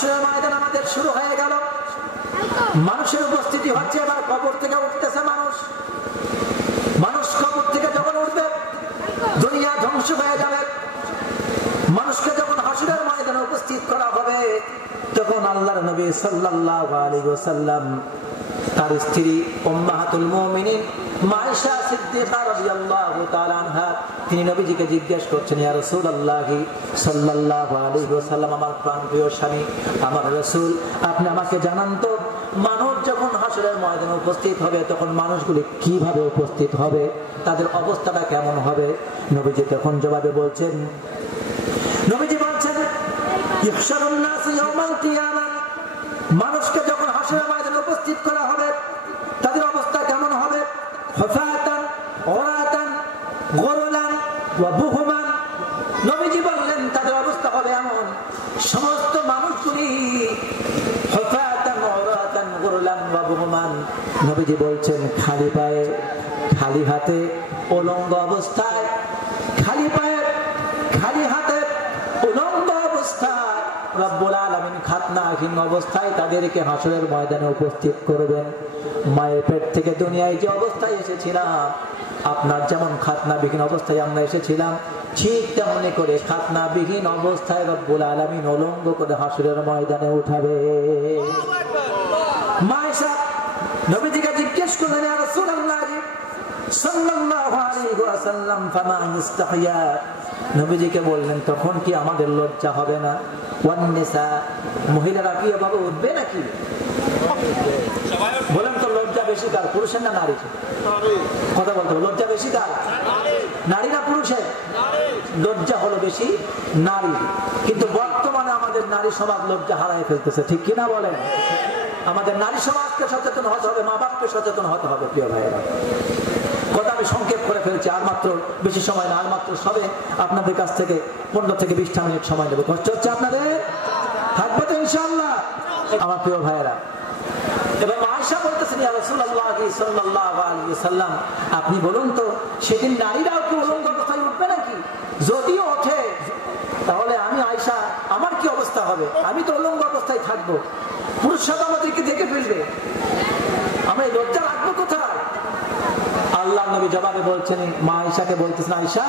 হাসরের ময়দান আমাদের শুরু হয়ে গেল। মানুষের উপস্থিতি হচ্ছে, এবার কবর থেকে উঠতেছে মানুষ। মানুষ কবর থেকে যখন উঠবে দুনিয়া ধ্বংস হয়ে যাবে। মানুষকে যখন হাসরের ময়দানে উপস্থিত করা হবে তখন আল্লাহর নবী সাল্লাল্লাহু আলাইহি ওয়াসাল্লাম তার স্ত্রী উম্মাহাতুল মুমিনিন মা আয়েশা সিদ্দিকা রাদিয়াল্লাহু তাআলা আনহা তিনি নবীজিকে জিজ্ঞেস করছেন, ইয়া রাসূলুল্লাহ সাল্লাল্লাহু আলাইহি ওয়াসাল্লাম, আমার প্রাণপ্রিয় স্বামী, আমার রাসূল, আপনি আমাকে জানান তো, মানুষ যখন হাসরের ময়দানে উপস্থিত হবে তখন মানুষগুলি কিভাবে উপস্থিত হবে, তাদের অবস্থাটা কেমন হবে? নবীজি তখন জবাবে বলছেন, নবীজি বলছেন, ইহশারুন নাস ইয়াউমাল কিয়ামাহ, মানুষকে যখন হাসরের ময়দানে উপস্থিত করা হবে তাদের অবস্থা কেমন হবে? হুফাতান উরাতান গুরলান ওয়া বুহমান। নবীজি বললেন তাদের অবস্থা হবে এমন, সমস্ত মানুষগুলি হুফাতান উরাতান গুরলান ওয়া বুহমান। নবীজি বলছেন খালি পায়ে, খালি হাতে, উলঙ্গ অবস্থায়, খালি পায়ে, খালি হাতে, উলঙ্গ অবস্থায় রব্বুল আলামিন খাতনাহীন অবস্থায় তাদেরকে হাসরের ময়দানে উপস্থিত করবেন। মায়ের পেট থেকে দুনিয়ায় যে অবস্থায় এসেছিলাম, আপনার যেমন খাতনাবিহীন অবস্থায় আমরা এসেছিলাম, ঠিক তেমনি করে খাতনাবিহীন অবস্থায় রব্বুল আলামিন উলঙ্গ করে হাসরের ময়দানে উঠাবে। মা আয়েশা নবীজিকে জিজ্ঞেস করলেন, ইয়া রাসূলুল্লাহ সাল্লাল্লাহু আলাইহি ওয়াসাল্লাম, ফামা ইস্তাহিয়া, নবীজিকে বললেন তখন কি আমাদের লজ্জা হবে না? ওয়ান নিসা, মহিলারা কি এভাবে উঠবে নাকি? বলেন তো, লজ্জা বেশি কার, পুরুষের না নারীর? কথা বলতে হবে, লজ্জা বেশি কার, নারী না পুরুষের? লজ্জা হলো বেশি নারী। কিন্তু বর্তমানে আমাদের নারী সমাজ লজ্জা হারায় ফেলতেছে, ঠিক কিনা বলেন? আমাদের নারী সমাজকে সচেতন হতে হবে, মা বাপকে সচেতন হতে হবে। প্রিয় ভাইয়েরা, কথা আমি সংক্ষেপ করে ফেলছি, আর মাত্র বেশি সময় না, আর মাত্র সবে আপনাদের কাছ থেকে 15 থেকে 20টা মিনিট সময় নেব। কষ্ট হচ্ছে আপনাদের? থাকবে তো ইনশাআল্লাহ? আমার প্রিয় ভাইয়েরা, এবার আয়েশা বলতেছেন, ইয়া রাসূলুল্লাহ সাল্লাল্লাহু আলাইহি ওয়াসাল্লাম, আপনি বলুন তো সেদিন নারীরাও কি উলঙ্গ অবস্থায় উঠবে নাকি? যদি ওঠে তাহলে আমি আয়েশা, আমার কি অবস্থা হবে? আমি তো উলঙ্গ অবস্থায় থাকবো, পুরুষরা আমাদেরকে দেখে ফেলবে, আমরা এই লজ্জা রাখবো কোথায়? আল্লাহ নবী জবাবে বলছেন, মা আয়েশাকে বলতেছেন, আয়েশা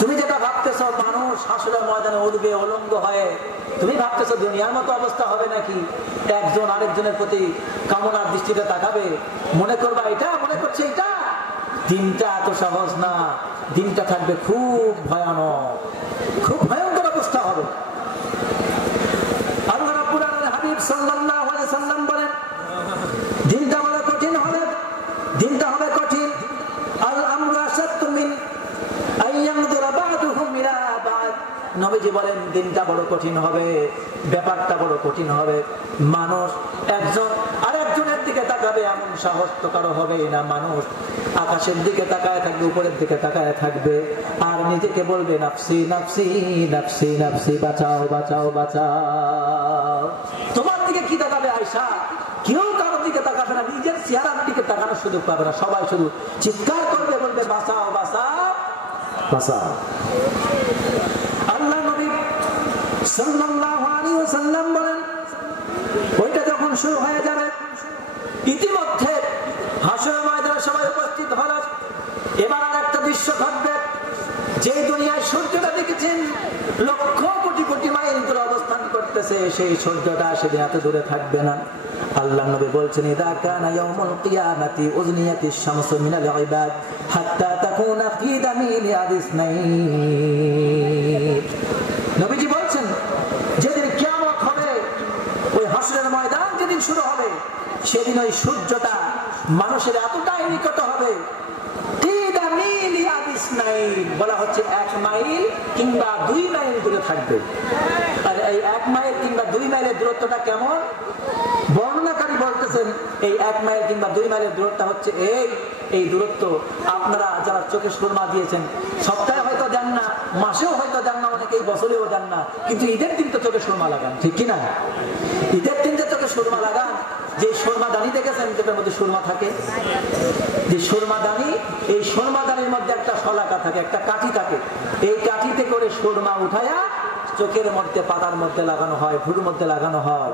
তুমি যেটা ভাবতেছো মানুষ হাসরের ময়দানে উঠবে উলঙ্গ হয়ে, তুমি ভাবতেছো দুনিয়ার মতো অবস্থা হবে নাকি? একজন আরেকজনের প্রতি কামনার দৃষ্টিতে তাকাবে, মনে করবা এটা, মনে করছে এটা। দিনটা এত সহজ না, দিনটা থাকবে খুব ভয়ানক, খুব ভয়ঙ্কর অবস্থা হবে। আল্লাহ রাব্বুল আলামিন হাবিব সাল্লাল্লাহু আলাইহি ওয়াসাল্লাম বলেন, দিনটা বড় কঠিন হবে, দিনটা হবে কঠিন। আল আমরু আশাদ্দু মিন আইয়ামদুরা বা'দুহুম ইলা বা'দ। নবীজি বলেন দিনটা বড় কঠিন হবে, ব্যাপারটা বড় কঠিন হবে। মানুষ একজন আরেকজনের দিকে তাকাবে এমন সাহস তো কারো হবেই না। মানুষ আকাশের দিকে তাকায় থাকবে, উপরের দিকে তাকায় থাকবে, আর নিজেকে বলবে নাফসি নাফসি নাফসি নাফসি, বাঁচাও বাঁচাও বাঁচাও। তোমার দিকে কি তাকাবে আয়েশা? কেউ কারোর দিকে তাকাবে না, নিজের চেহারার দিকে তাকানোর সুযোগ পাবে না। সবাই শুধু চিৎকার করবে, বলবে বাঁচাও বাঁচাও বাঁচাও। আল্লাহ নবী সাল্লাল্লাহু আলাইহি ওয়াসাল্লাম বলেন, ওইটা যখন শুরু হয়ে যাবে, ইতিমধ্যে হাসরের ময়দানে সবাই উপস্থিত হলো। এবার আর একটা দৃশ্য ঘটবে, যে দুনিয়ায় সূর্যটা দেখেছেন লক্ষ কোটি কোটি মাইল দূরে অবস্থান করতেছে, সেই সূর্যটা সেদিন এত দূরে থাকবে না। আল্লাহ নবী বলছেন, ইদা কানা ইয়াউমুল কিয়ামাতি উযনিয়াতিশ শামসু মিনাল ইবাদ হাত্তা তাকুনা ফি দামিল আদিসনাইন। নবীজি বলছেন, যেদিন কিয়ামত হবে, ওই হাসরের ময়দান যেদিন শুরু হবে, সেদিন ওই সূর্যটা মানুষের এতটাই নিকট হবে, বলা হচ্ছে 1 মাইল কিংবা 2 মাইল দূরে থাকবে। আর এই 1 মাইল কিংবা 2 মাইলের দূরত্বটা কেমন? বর্ণনাকারী বলতেছেন, এই 1 মাইল কিংবা 2 মাইলের দূরত্ব হচ্ছে এই দূরত্ব আপনারা যারা চোখে সুরমা দিয়েছেন, সপ্তাহে হয়তো দেন না, মাসেও হয়তো দেন না, অনেকেই বছরেও দেন না, কিন্তু ঈদের দিন তো চোখে সুরমা লাগান, ঠিক কিনা? ঈদের দিন যে চোখে সুরমা লাগান, যে সুরমা দানি দেখেছেন যেটার মধ্যে সুরমা থাকে, যে সুরমা দানি, এই সুরমা দানির মধ্যে একটা শলাকা থাকে, একটা কাঠি থাকে, এই কাঠিতে করে সুরমা উঠায়া চোখের মধ্যে, পাতার মধ্যে লাগানো হয়, ভুঁড়ির মধ্যে লাগানো হয়।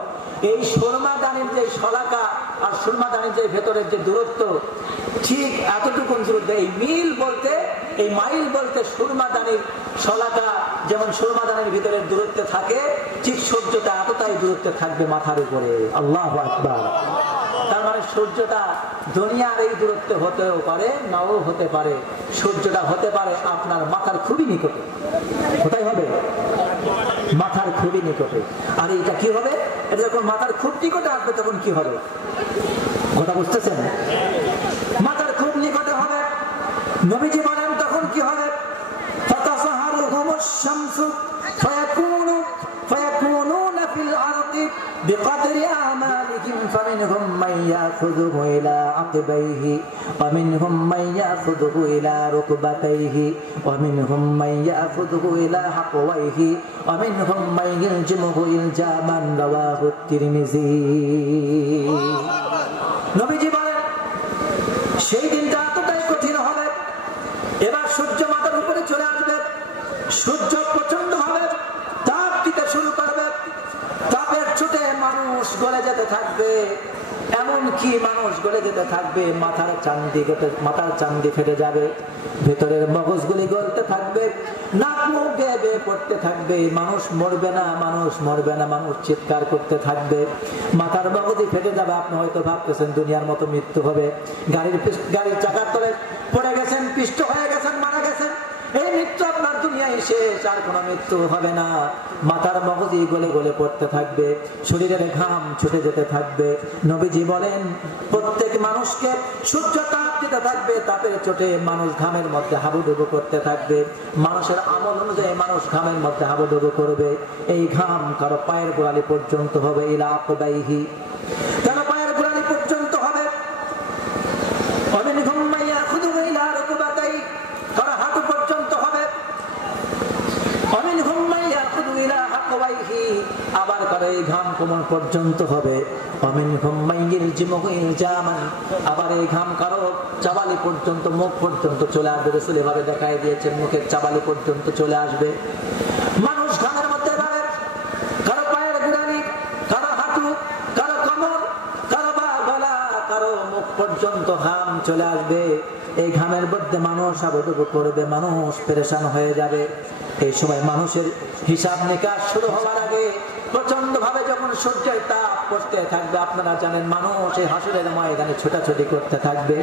এই সুরমা দানির যে শলাকা আর সুরমা দানির যে ভেতরের যে দূরত্ব, ঠিক এতটুকু দূরত্ব। এই মিল বলতে, এই মাইল বলতে সুরমা দানির শলাকা যেমন সুরমা দানির ভিতরের দূরত্বে থাকে, ঠিক সূর্যটা এতটাই দূরত্বে থাকবে মাথার উপরে। আল্লাহু আকবার। তার মানে সূর্যটা দুনিয়ার এই দূরত্বে হতেও পারে, নাও হতে পারে। সূর্যটা হতে পারে আপনার মাথার খুবই নিকটে। কোথায় হবে? মাথার খুবই নিকটে। আর এটা কি হবে? এটা যখন মাথার খুব নিকটে আসবে তখন কি হবে? কথা বুঝতেছেন? মাথার খুব নিকটে হবে। নবীজি বলেন তখন কি হবে? ফাতাসাহারুহুমুশ শামসু ফায়াকুনুনা ফিল আরদি বিকদরি আমালিহিম ফামিনহুম মান ইয়াখুযুহু ইলা আকিবাইহি ওয়া মিনহুম মান ইয়াখুযুহু ইলা রুকবাতাইহি ওয়া মিনহুম মান ইয়াখুযুহু ইলা হাকওয়াইহি ওয়া মিনহুম মান ইয়ালজিমুহু ইলজামান রাওয়াহু তিরমিজি। নবীজি বলেন সেই দিনটা এতটাই কঠিন হবে। এবার সূর্য মাথার উপরে চলে আসবে, সূর্য প্রচন্ড হবে, তাপ দিতে শুরু করবে, তাপের চোটে মানুষ গলে যেতে থাকবে। এমনকি মানুষ গলে যেতে থাকবে, মাথার চান্দি ফেটে যাবে, ভেতরের মগজগুলি গলতে থাকবে, নাক মুখ বেয়ে পড়তে থাকবে। মানুষ মরবে না, মানুষ মরবে না, মানুষ চিৎকার করতে থাকবে, মাথার মগজই ফেটে যাবে। আপনি হয়তো ভাবতেছেন দুনিয়ার মতো মৃত্যু হবে, গাড়ির চাকার তলে পড়ে গেছেন, পিষ্ট হয়ে গেছেন, মারা গেছেন, এই মৃত্যু আপনার দুনিয়ায় শেষ, আর কোনো মৃত্যু হবে না। মাথার মগজই গলে গলে পড়তে থাকবে, শরীরের ঘাম ছুটে যেতে থাকবে। নবীজি বলেন প্রত্যেক মানুষকে সূর্য তাপ দিতে থাকবে, তাপের চোটে মানুষ ঘামের মধ্যে হাবুডুবু করতে থাকবে। মানুষের আমল অনুযায়ী মানুষ ঘামের মধ্যে হাবুডুবু করবে। এই ঘাম কারো পায়ের গোড়ালি পর্যন্ত হবে, ইলা আকবাইহি, কারো পায়ের গোড়ালি পর্যন্ত হবে, অমিনহুম মান ইয়াখুযুহু ইলা রুকবাতাইহি, কারো হাঁটু পর্যন্ত হবে, অমিনহুম মান ইয়াখুযুহু ইলা হাকওয়াইহি, আবার কারো এই ঘাম কোমর পর্যন্ত হবে, অমিনহুম মান ইয়ালজিমুহু ইলজামান, আবার এই ঘাম কারো চাবালি পর্যন্ত, মুখ পর্যন্ত চলে আসবে। রাসূল এভাবে দেখাই দিয়েছেন, মুখের চাবালি পর্যন্ত চলে আসবে। মানুষ ঘামের মধ্যে যাবে, কারো পায়ের গোড়ালি, কারো হাঁটু, কারো কোমর, কারো গলা, কারো মুখ পর্যন্ত ঘাম চলে আসবে। এই ঘামের মধ্যে মানুষ হাবুডুবু করবে, মানুষ পেরেশান হয়ে যাবে। এই সময় মানুষের হিসাব নিকাশ শুরু হওয়ার আগে প্রচন্ড ভাবে যখন সূর্যের তাপ পড়তে থাকবে, আপনারা জানেন মানুষ এই হাসরের ময়দানে ছোটাছুটি করতে থাকবে,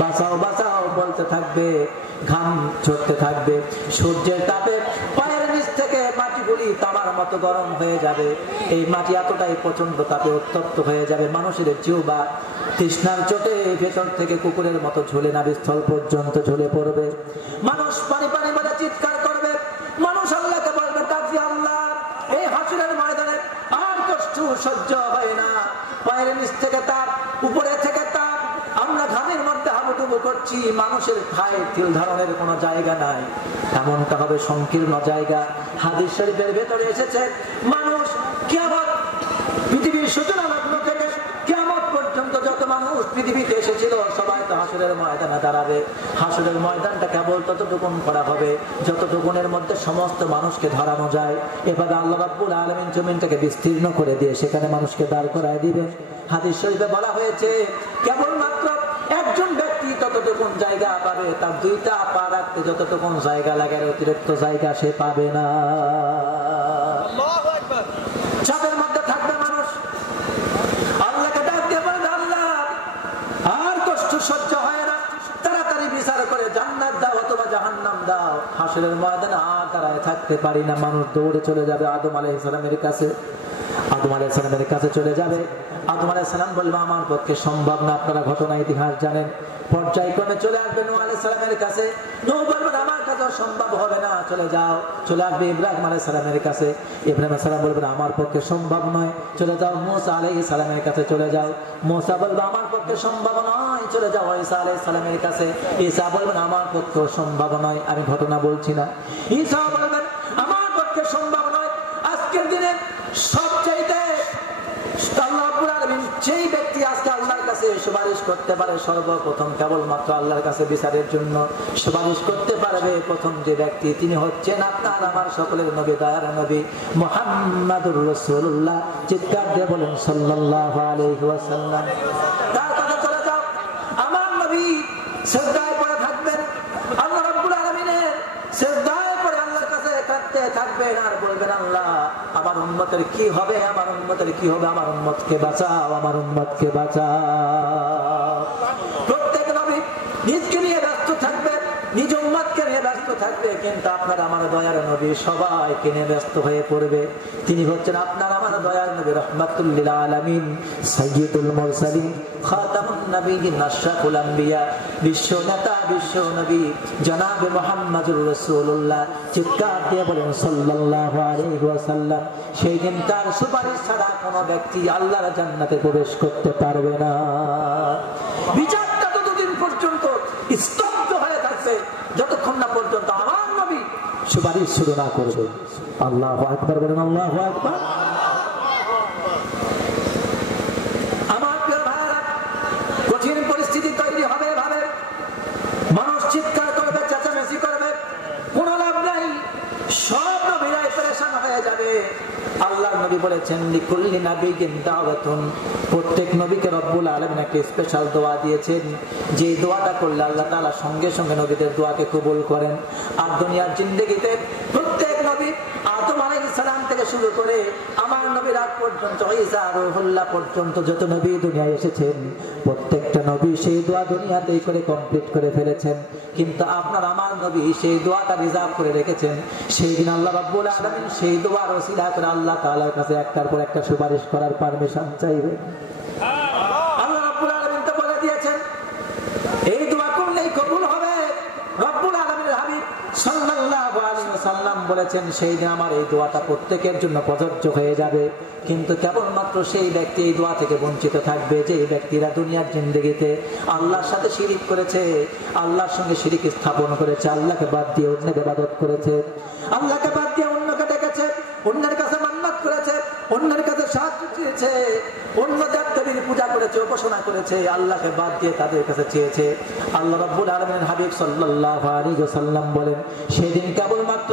বাঁচাও বাঁচাও বলতে থাকবে, ঘাম ঝরতে থাকবে। সূর্যের তাপে পায়ের নিচ থেকে মাটিগুলি তামার মতো গরম হয়ে যাবে। এই মাটি এতটাই প্রচন্ড তাপে উত্তপ্ত হয়ে যাবে, মানুষের জিহ্বা তৃষ্ণার চোটে ভেতর থেকে কুকুরের মতো ঝুলে নাভিস্থল পর্যন্ত ঝুলে পড়বে। মানুষ পানি পানি বলে চিৎকার করবে, মানুষ আল্লাহকে বলবে, ডাকবে আল্লাহ, এই হাসরের ময়দানে আর কষ্ট সহ্য হয় না। পায়ের নিচ থেকে তাপ, উপরে থেকে তাপ, আমরা ঘামের মধ্যে হাবুডুবু করছি, মানুষের পায়ে তিল ধারণের কোনো জায়গা নাই, এমনটা হবে সংকীর্ণ জায়গা। হাদিস শরীফের ভেতরে এসেছে মানুষ কিয়ামত, পৃথিবীর সূচনা লগ্ন থেকে কিয়ামত পর্যন্ত যত মানুষ পৃথিবীতে এসেছিল সবাই তো হাসরের ময়দানে দাঁড়াবে। হাসরের ময়দানটা কেবল ততটুকুন করা হবে যতটুকুনের মধ্যে সমস্ত মানুষকে ধরানো যায়। এভাবে আল্লাহ রাব্বুল আলামিন জমিনটাকে বিস্তীর্ণ করে দিয়ে সেখানে মানুষকে দাঁড় করায় দিবেন। হাদিস শরীফে বলা হয়েছে কেবলমাত্র একজন ব্যক্তি ততটুকুন জায়গা পাবে, তার দুইটা পা রাখতে যতটুকুন জায়গা লাগে অতিরিক্ত জায়গা সে পাবে না। চাপের মধ্যে থাকবে মানুষ, আল্লাহকে ডাক দিয়ে বলবে, আল্লাহ আর কষ্ট সহ্য হয় না, তাড়াতাড়ি বিচার করে জান্নাত দাও অথবা জাহান্নাম দাও। হাসরের ময়দানে আর দাঁড়ায় থাকতে পারি না, মানুষ দৌড়ে চলে যাবে আদম আলাইহিস সালামের কাছে। আদম আলাইহিস সালামের কাছে চলে যাবে। আদম আলাইহিস সালাম বলবে, আমার পক্ষে সম্ভব না। আপনারা ঘটনা ইতিহাস জানেন, পর্যায়ক্রমে চলে আসবে নূহ আলাইহিস সালামের কাছে। নূহ বলবেন, আমার কাছে সম্ভব হবে না, চলে যাও। চলে আসবে ইব্রাহিম আলাইহিস সালামের কাছে। ইব্রাহিম আলাইহিস সালাম বলবেন, আমার পক্ষে সম্ভব নয়, চলে যাও মূসা আলাইহিস সালামের কাছে চলে যাও। মূসা বলবে, আমার পক্ষে সম্ভব নয়, চলে যাও ঈসা আলাইহিস সালামের কাছে। ঈসা বলবেন, আমার পক্ষে সম্ভব নয়, আমি ঘটনা বলছি না। ঈসা বলবেন, আমার পক্ষে সম্ভব নয়। আজকের দিনে সবচাইতে আল্লাহ রাব্বুল আলামিন যেই ব্যক্তি আজকে আল্লাহর কাছে সুপারিশ করতে পারে সর্বপ্রথম কেবলমাত্র আল্লাহর কাছে বিচারের জন্য সুপারিশ করতে পারবে প্রথম যে ব্যক্তি, তিনি হচ্ছেন আপনার আমার সকলের নবী, দয়ার নবী মুহাম্মাদুর রাসূলুল্লাহ। চিৎকার দিয়ে বলেন সাল্লাল্লাহু আলাইহি ওয়াসাল্লাম। তার কথা চলে যাও, আমার নবী সিজদায় পড়ে থাকবেন, আল্লাহ রাব্বুল আলামিনের সিজদায় পড়ে আল্লাহর কাছে কাঁদতে থাকবেন আর বলবেন, আল্লাহ আমার উম্মতের কি হবে, আমার উম্মতের কি হবে, আমার উম্মতকে বাঁচাও, আমার উম্মতকে বাঁচাও। প্রত্যেক নবী নিজকে নিয়ে ব্যস্ত থাকবে, নিজ উম্মতকে নিয়ে ব্যস্ত থাকবে, কিন্তু আপনার আমার দয়ার নবী সবাইকে নিয়ে ব্যস্ত হয়ে পড়বে। তিনি হচ্ছেন আপনার আমার দয়ার নবী রাহমাতুল লিল আলামিন, সাইয়্যিদুল মুরসালিন, খাতামুন নবিয়্যিন, আশরাফুল আম্বিয়া, বিশ্ব নেতা, বিশ্ব নবী জনাবে মুহাম্মদুর রাসূলুল্লাহ। চিৎকার দিয়ে বলেন সাল্লাল্লাহু আলাইহি ওয়াসাল্লাম। সেই দিন তার সুপারিশ ছাড়া কোনো ব্যক্তি আল্লাহর জান্নাতে প্রবেশ করতে পারবে না। বিচারটা ততদিন পর্যন্ত স্তব্ধ হয়ে থাকবে যতক্ষণ না পর্যন্ত আমার নবী সুপারিশ শুরু না করবে। আল্লাহু আকবার বলেন, আল্লাহু আকবার। আমার প্রিয় ভাইরা, কঠিন পরিস্থিতি তৈরি হবে এভাবে, মানুষ চিৎকার করবে, চেঁচামেচি করবে, কোনো লাভ নাই, সব নবীরাই পেরেশান হয়ে যাবে। আল্লাহর নবী বলেছেন লিকুল্লি নাবিয়্যিন দাওয়াতুন, প্রত্যেক নবীকে রব্বুল আলামিন একটা স্পেশাল দোয়া দিয়েছেন, যে দোয়াটা করলে আল্লাহ তাআলা সঙ্গে সঙ্গে নবীদের দোয়াকে কবুল করেন। আর দুনিয়ার জিন্দেগিতে প্রত্যেক নবী আদম আলাইহিস সালাম থেকে শুরু করে আমার নবীর আগ পর্যন্ত, ঈসা রূহুল্লাহ পর্যন্ত যত নবী দুনিয়ায় এসেছেন, প্রত্যেকটা নবী সেই দোয়া দুনিয়াতেই করে কমপ্লিট করে ফেলেছেন। কিন্তু আপনার আমার নবী সেই দোয়াটা রিজার্ভ করে রেখেছেন। সেই দিন আল্লাহ রাব্বুল আলামিন সেই দোয়ার ওসিলা করে আল্লাহ তাআলার কাছে একটার পর একটা সুপারিশ করার পারমিশন চাইবেন। আল্লাহ রাব্বুল আলামিন তো বলে দিয়েছেন এই দোয়া করলেই কবুল হবে। রব্বুল আলামিনের হাবিব সাল্লাল্লাহু আলাইহি ওয়াসাল্লাম বলেছেন সেই দিন আমার এই দোয়াটা প্রত্যেকের জন্য প্রযোজ্য হয়ে যাবে, কিন্তু কেবলমাত্র সেই ব্যক্তি এই দোয়া থেকে বঞ্চিত থাকবে যে ব্যক্তিরা দুনিয়ার জিন্দেগিতে আল্লাহর সাথে শিরিক করেছে, আল্লাহর সঙ্গে শিরিক স্থাপন করেছে, আল্লাহকে বাদ দিয়ে অন্যের ইবাদত করেছে, আল্লাহকে বাদ দিয়ে অন্যকে ডেকেছে, অন্যের কাছে মান্নাত করেছে, অন্যের কাছে সাহায্য চেয়েছে, অন্য দেবদেবীর পূজা করেছে, উপাসনা করেছে, আল্লাহকে বাদ দিয়ে তাদের কাছে চেয়েছে। আল্লাহ রাব্বুল আলামিনের হাবিব সাল্লাল্লাহু আলাইহি ওয়াসাল্লাম বলেন সেদিন কেবলমাত্র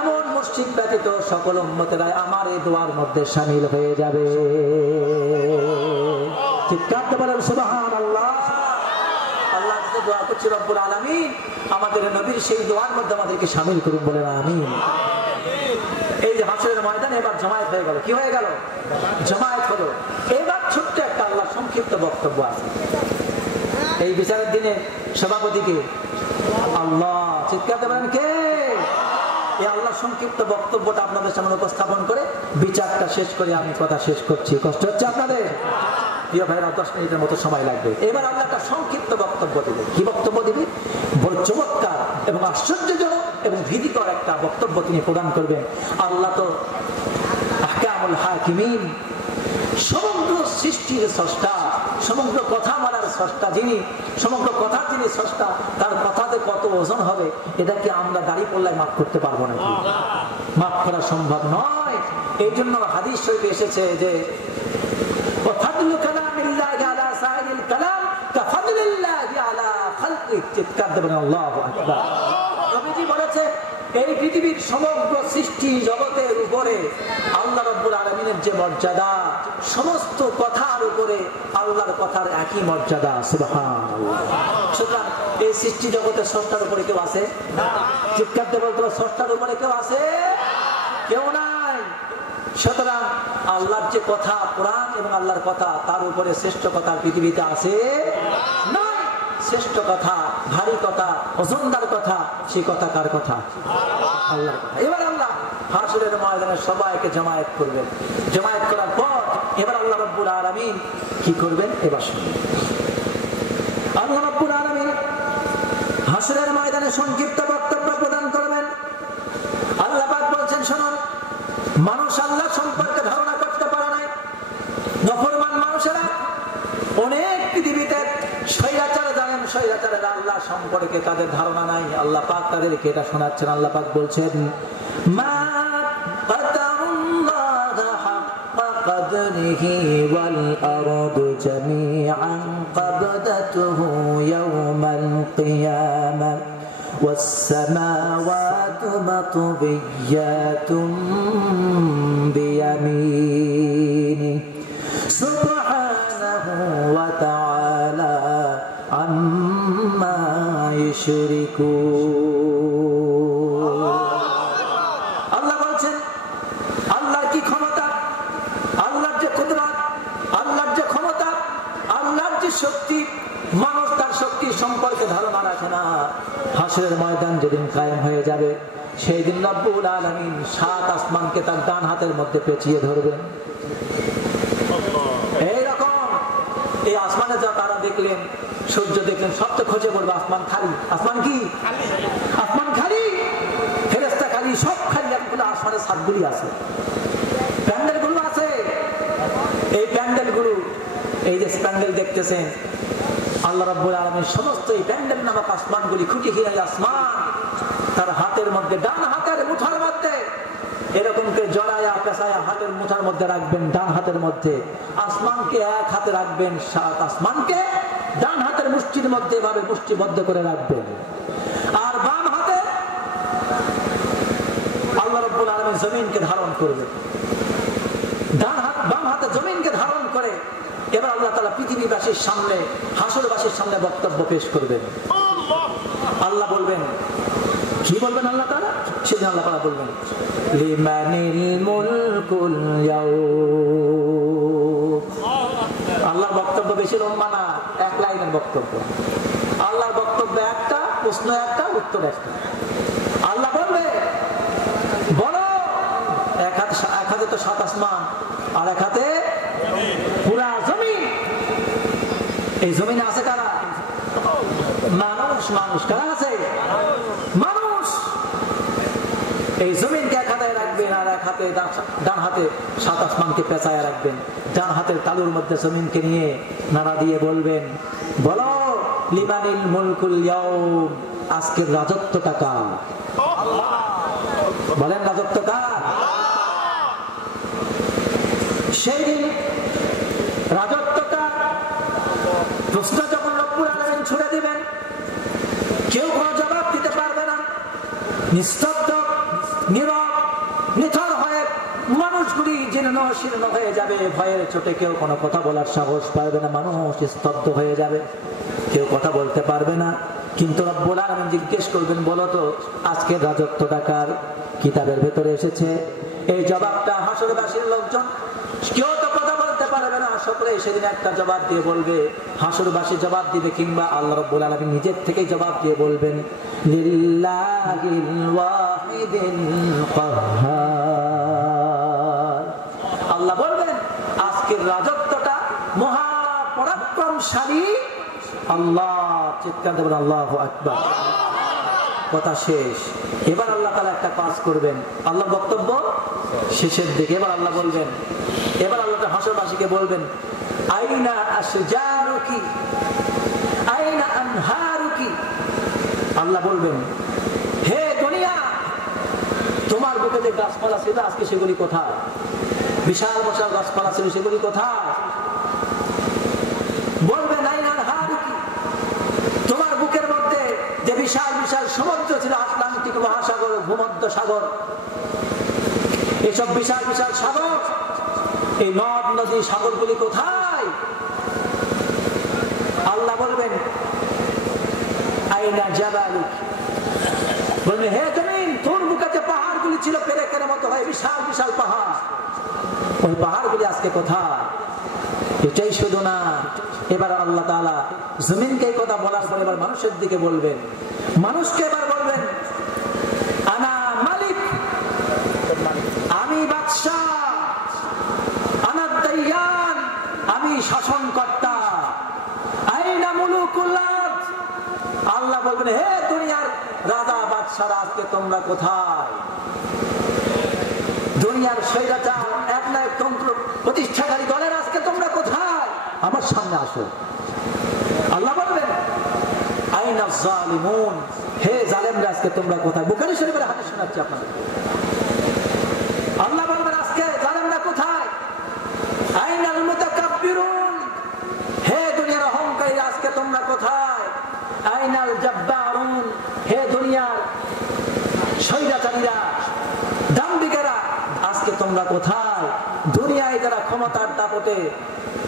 এমন মুশরিক ব্যতীত সকল উম্মতেরা আমার এই দোয়ার মধ্যে শামিল হয়ে যাবে। চিৎকার করে বলেন সুবহানাল্লাহ। আল্লাহ কাছে দোয়া করছি রব্বুল আলামিন আমাদের নবীর সেই দোয়ার মধ্যে আমাদেরকে শামিল করুন, বলেন আমিন। এই যে হাসরের ময়দানে এবার জামায়াত হয়ে গেল, কি হয়ে গেল? জামায়াত হলো। এবার ছোট্ট একটা আল্লাহ সংক্ষিপ্ত বক্তব্য আছে। এই বিচারের দিনে সভাপতিকে আল্লাহ, চিৎকার করে বলেন কে? এই আল্লাহ সংক্ষিপ্ত বক্তব্যটা আপনাদের সামনে উপস্থাপন করে বিচারটা শেষ করে আমি কথা শেষ করছি। কষ্ট হচ্ছে আপনাদের? প্রিয় ভাইরা, 10 মিনিটের মতো সময় লাগবে। এবার আল্লাহ একটা সংক্ষিপ্ত বক্তব্য দিবে। কি বক্তব্য দিবে? বড় চমৎকার এবং আশ্চর্যজনক এবং ভীতিকর একটা বক্তব্য তিনি প্রদান করবেন। আল্লাহ তো আহকামুল হাকিমিন, সমগ্র সৃষ্টির স্রষ্টা, সমগ্র কথা মানার স্রষ্টা যিনি, সমগ্র কথা যিনি স্রষ্টা, তার কথাতে কত ওজন হবে এটা কি আমরা দাড়ি পড়লায় মাফ করতে পারবো নাকি? মাফ করা সম্ভব নয়। এই জন্য হাদিস শরীফে এসেছে যে ফাদলু কালামিল্লাহি আলা সাইরিল কালাম কাফাদলিল্লাহি আলা খালকি। চিৎকার দেবেন আল্লাহু আকবার। নবীজি বলেছে এই পৃথিবীর সমগ্র সৃষ্টি জগতের উপরে আল্লাহ রাব্বুল আলামিনের যে মর্যাদা, সমস্ত কথার উপরে আল্লাহর কথার একই মর্যাদা। সুবহানাল্লাহ। সুতরাং এই সৃষ্টি জগতের স্রষ্টার উপরে কেউ আছে? চিৎকার দিয়ে বলতে হবে স্রষ্টার উপরে কেউ আছে? কেউ নাই। সুতরাং আল্লাহর যে কথা কোরআন এবং আল্লাহর কথা, তার উপরে শ্রেষ্ঠ কথা পৃথিবীতে আছে না। শ্রেষ্ঠ কথা, ভারী কথা, ওজনদার কথা, সেই কথা কার কথা? আল্লাহর কথা। এবার আল্লাহ হাসরের ময়দানে সবাইকে জামায়াত করবেন। জামায়াত করার পর এবার আল্লাহ রাব্বুল আলামিন কি করবেন? এবার শুনুন। আল্লাহ রাব্বুল আলামিন হাসরের ময়দানে সংক্ষিপ্ত বক্তব্য প্রদান করবেন। আল্লাহ পাক বলছেন, শুনুন, মানুষ আল্লাহ সম্পর্কে ধারণা করতে পারে নাই। নফরমান মানুষেরা অনেক পৃথিবীতে স্বৈরাচার জানেন, স্বৈরাচারেরা আল্লাহ সম্পর্কে তাদের ধারণা নাই। আল্লাহ পাক তাদেরকে এটা শোনাচ্ছেন। আল্লাহ পাক বলছেন মা কাদারুল্লাহ হাক্কা কদরিহি بيده والأرض جميعا قبضته يوم القيامة والسماوات مطويات بيمينه سبحانه وتعالى عما يشركون আল্লাহ বলছেন আল্লাহর কি ক্ষমতা, আল্লাহর যে কুদরত, আল্লাহর যে ক্ষমতা, আল্লাহর যে শক্তি, মানুষ তার শক্তি সম্পর্কে ধারণা রাখে না। হাসরের ময়দান যেদিন কায়েম হয়ে যাবে সেই দিন রব্বুল আলামিন সাত আসমানকে তার ডান হাতের মধ্যে পেঁচিয়ে ধরবেন। এইরকম এই আসমানে যা তারা দেখলেন, সূর্য দেখলেন, সবচেয়ে খোঁজে বলবে আসমান খালি। আসমান কি? আসমান খালি, ফেরেশতা খালি, সব খালি। একগুলো আসমানের ছাদগুলি আছে, প্যান্ডেল গুলো আছে। এই প্যান্ডেল গুলো, এই যে প্যান্ডেল দেখতেছেন, আল্লাহ রাব্বুল আলামিন সমস্ত এই প্যান্ডেল নামক আসমানগুলি খুঁটি হিরাই আসমান তার হাতের মধ্যে, ডান হাতের মুঠার মধ্যে এরকম করে জড়ায়া পেঁচায়া হাতের মুঠার মধ্যে রাখবেন। ডান হাতের মধ্যে আসমানকে এক হাতে রাখবেন, সাত আসমানকে ডান হাতের মুষ্টির মধ্যে এভাবে মুষ্টিবদ্ধ করে রাখবেন। আর বাম হাতে আল্লাহ রাব্বুল আলামিন জমিনকে ধারণ করবেন। বাম হাতে জমিনকে ধারণ করে এবার আল্লাহ তাআলা পৃথিবীবাসীর সামনে, হাসরবাসীর সামনে বক্তব্য পেশ করবেন। আল্লাহ বলবেন, কি বলবেন আল্লাহ তাআলা? সেদিন আল্লাহ তাআলা বলবেন লিমানিল মুলকুল ইয়াউম। আল্লাহর বক্তব্য বেশি লম্বা না, এক লাইনের বক্তব্য। আল্লাহর বক্তব্য একটা, প্রশ্ন একটা, উত্তর একটা। আল্লাহ বলবে বলো, এক হাতে তো সাত আসমান আর এক হাতে পুরা জমিন। এই জমিনে আছে কারা? মানুষ। মানুষ কারা আছে? মানুষ। এই জমিনকে এক হাতে রাখবেন আর এক হাতে, ডান হাতে সাত আসমানকে পেঁচায় রাখবেন। ডান হাতের তালুর মধ্যে জমিনকে নিয়ে নাড়া দিয়ে বলবেন, বলো লিমানিল মুলকুল ইয়াউম, আজকের রাজত্বটা কার? বলেন রাজত্ব কার? সেই দিন রাজত্বটা প্রশ্ন যখন রব্বুল আলামিন ছুড়ে দিবেন, কেউ কোনো জবাব দিতে পারবে না। নিস্তব্ধ, নীরব, নিথর হয়ে মানুষগুলি জীর্ণ শীর্ণ হয়ে যাবে। ভয়ের চোটে কেউ কোনো কথা বলার সাহস পাবে না। মানুষ স্তব্ধ হয়ে যাবে, কেউ কথা বলতে পারবে না। কিন্তু রব্বুল আলামিন জিজ্ঞেস করবেন, বলো তো আজকের রাজত্বটা কার? কিতাবের ভেতরে এসেছে এই জবাবটা হাসরবাসীর লোকজন কেউ তো কথা বলতে পারবে না। সকলে সেদিন একটা জবাব দিয়ে বলবে, হাসরবাসী জবাব দিবে, কিংবা আল্লাহ রাব্বুল আলামিন নিজের থেকেই জবাব দিয়ে বলবেন, লিল্লাহিল ওয়াহিদিল কাহ্হার। আল্লাহ বলবেন আজকের রাজত্বটা মহাপরাক্রমশালী আল্লাহ। চিৎকার দেবেন আল্লাহু আকবার। কথা শেষ। এবার আল্লাহ তাআলা একটা কাজ করবেন। আল্লাহ বক্তব্য শেষের দিকে এবার আল্লাহ বলবেন, এবার আল্লাহ হাসরবাসীকে বলবেন, আইনা আশজারুকি আইনা আনহারুকি। আল্লাহ বলবেন, হে দুনিয়া, তোমার বুকে যে গাছপালা ছিল আজকে সেগুলি কোথায়? বিশাল বিশাল গাছপালা ছিল, সেগুলি কোথায়? বলবেন আইনা আনহারুকি, তোমার বুকের মধ্যে যে বিশাল বিশাল সমুদ্র ছিল, আটলান্টিক মহাসাগর, ভূমধ্য সাগর, এসব বিশাল বিশাল সাগর, এই নদ নদী সাগরগুলি কোথায়? আল্লাহ বলবেন আইনা জাবালুক। বলবেন হে জমিন, তোর বুকে যে পাহাড়গুলি ছিল পেরেকের মতো হয়, বিশাল বিশাল পাহাড়, ওই পাহাড়গুলি আজকে কোথায়? এটাই শুধু না, এবার আল্লাহ তাআলা জমিনকে এই কথা বলার পর এবার মানুষের দিকে বলবেন। মানুষকে এবার বলবেন, আনা মালিক, আমি বাদশাহ, আনা দাইয়ান, আমি শাসনকর্তা। আইনা মুলুকুল আরদ। আল্লাহ বলবেন, হে দুনিয়ার রাজা বাদশারা, আজকে তোমরা কোথায়? দুনিয়ার স্বৈরাচার একনায়কতন্ত্র প্রতিষ্ঠাকারী দলের আজকে তোমরা কোথায়? আমার সামনে আসো। আল্লাহ বলবেন আইনা যালিমুন, হে জালেমরা, আজকে তোমরা কোথায়? বুখারী শরীফের হাদিস শোনাচ্ছি আপনাদের। আল্লাহ বলবেন আজকে জালেমরা কোথায়? আইনা আজকে তোমরা কোথায়? দুনিয়ায় যারা ক্ষমতার দাপটে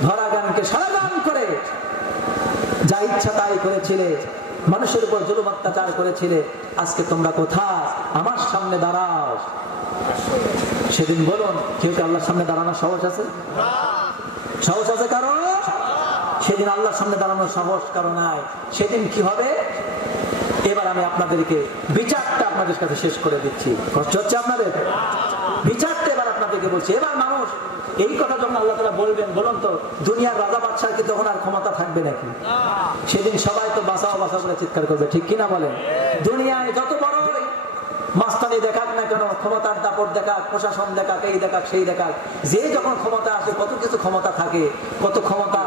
ধরাগানকে সারাগান করে যা ইচ্ছা তাই করেছিলে, মানুষের উপর জুলুম অত্যাচার করেছিলে, আজকে তোমরা কোথায়? আমার সামনে দাঁড়াও। সেদিন বলুন, কেউ কি আল্লাহর সামনে দাঁড়ানোর সাহস আছে? সাহস আছে কারো? সেদিন আল্লাহর সামনে দাঁড়ানোর সাহস কারো নাই। সেদিন কি হবে? এবার আমি আপনাদেরকে বিচারটা আপনাদের কাছে শেষ করে দিচ্ছি। কষ্ট হচ্ছে আপনাদের? বিচারটা এবার আপনাদেরকে বলছি। এবার মানুষ এই কথা যখন আল্লাহ তাআলা বলবেন, বলুন তো দুনিয়ার রাজা বাদশার কি তখন আর ক্ষমতা থাকবে নাকি? সেদিন সবাই তো বাঁচাও বাঁচাও করে চিৎকার করবে, ঠিক কিনা বলেন? দুনিয়ায় যত বড় মাস্তানি দেখাক না কেন, ক্ষমতার দাপট দেখাক, প্রশাসন দেখাক, এই দেখাক সেই দেখাক, যে যখন ক্ষমতা আসে কত কিছু ক্ষমতা থাকে, কত ক্ষমতা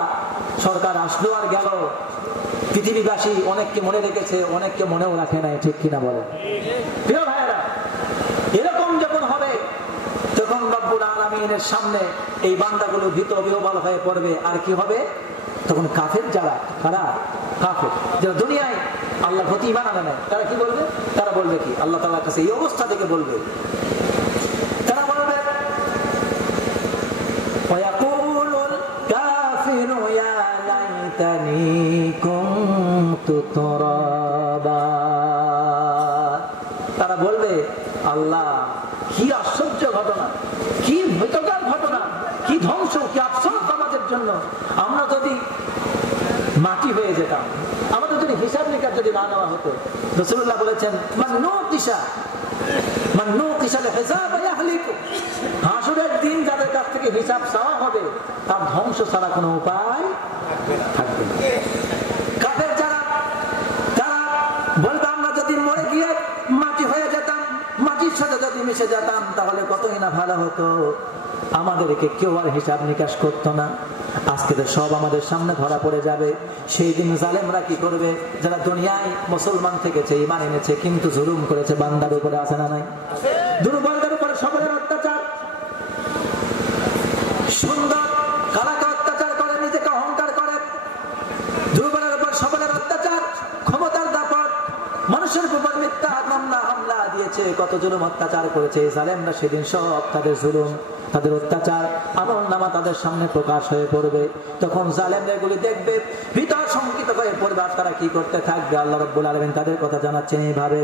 সরকার আসলো আর গেল। পৃথিবীবাসী অনেককে মনে রেখেছে, অনেককে মনেও রাখে নাই, ঠিক কিনা বলেন? প্রিয় ভাইয়েরা, এরকম যখন হবে তখন রব্বুল আলামিনের সামনে এই বান্দাগুলো ভীত বিহ্বল হয়ে পড়বে। আর কি হবে তখন? কাফের যারা, কারা? কাফের যারা দুনিয়ায় আল্লাহর প্রতি ঈমান আনে নাই, তারা কি বলবে? তারা বলবে কি? আল্লাহ তাআলার কাছে এই অবস্থা থেকে বলবে, তারা বলবে ওয়ায়াকুলুল কাফিরু ইয়া লাইতানি কুনতু তুরাবা। তারা বলবে, আল্লাহ কি আশ্চর্য ঘটনা, কি ভয়ঙ্কর ঘটনা, কি ধ্বংস, কি আফসোস আমাদের জন্য। আমরা যদি মাটি হয়ে যেতাম, আমাদের যদি হিসাব নিকাশ যদি না নেওয়া হতো। রাসূলুল্লাহ বলেছেন, হাসরের দিন যাদের কাছ থেকে হিসাব চাওয়া হবে তার ধ্বংস ছাড়া কোনো উপায় থাকবে না। কাফের যারা, তারা বলবে আমরা যদি মরে গিয়ে মাটি হয়ে যেতাম, মাটির সাথে যদি মিশে যেতাম তাহলে কতই না ভালো হতো, আমাদেরকে কেউ আর হিসাব নিকাশ করতো না। আজকে তো সব আমাদের সামনে ধরা পড়ে যাবে। সেই দিন জালেমরা কি করবে? যারা দুনিয়ায় মুসলমান থেকেছে, ঈমান এনেছে, কিন্তু জুলুম করেছে বান্দার উপরে, আছে না নাই? দুর্বলদের উপরে সবলের অত্যাচার, সুন্দর কালাকে অত্যাচার করে, নিজেকে অহংকার করে, দুর্বলের উপর সবলের অত্যাচার, ক্ষমতার দাপট, মানুষের উপর মিথ্যা হামলা দিয়েছে, কত জুলুম অত্যাচার করেছে জালেমরা। সেদিন সব তাদের জুলুম, তাদের অত্যাচার আমলনামা তাদের সামনে প্রকাশ হয়ে পড়বে। তখন জালেমরা এগুলি দেখবে, ভিতর শঙ্কিত হয়ে পড়বে। আর তারা কি করতে থাকবে? আল্লাহ রাব্বুল আলামিন তাদের কথা জানাচ্ছেন এইভাবে,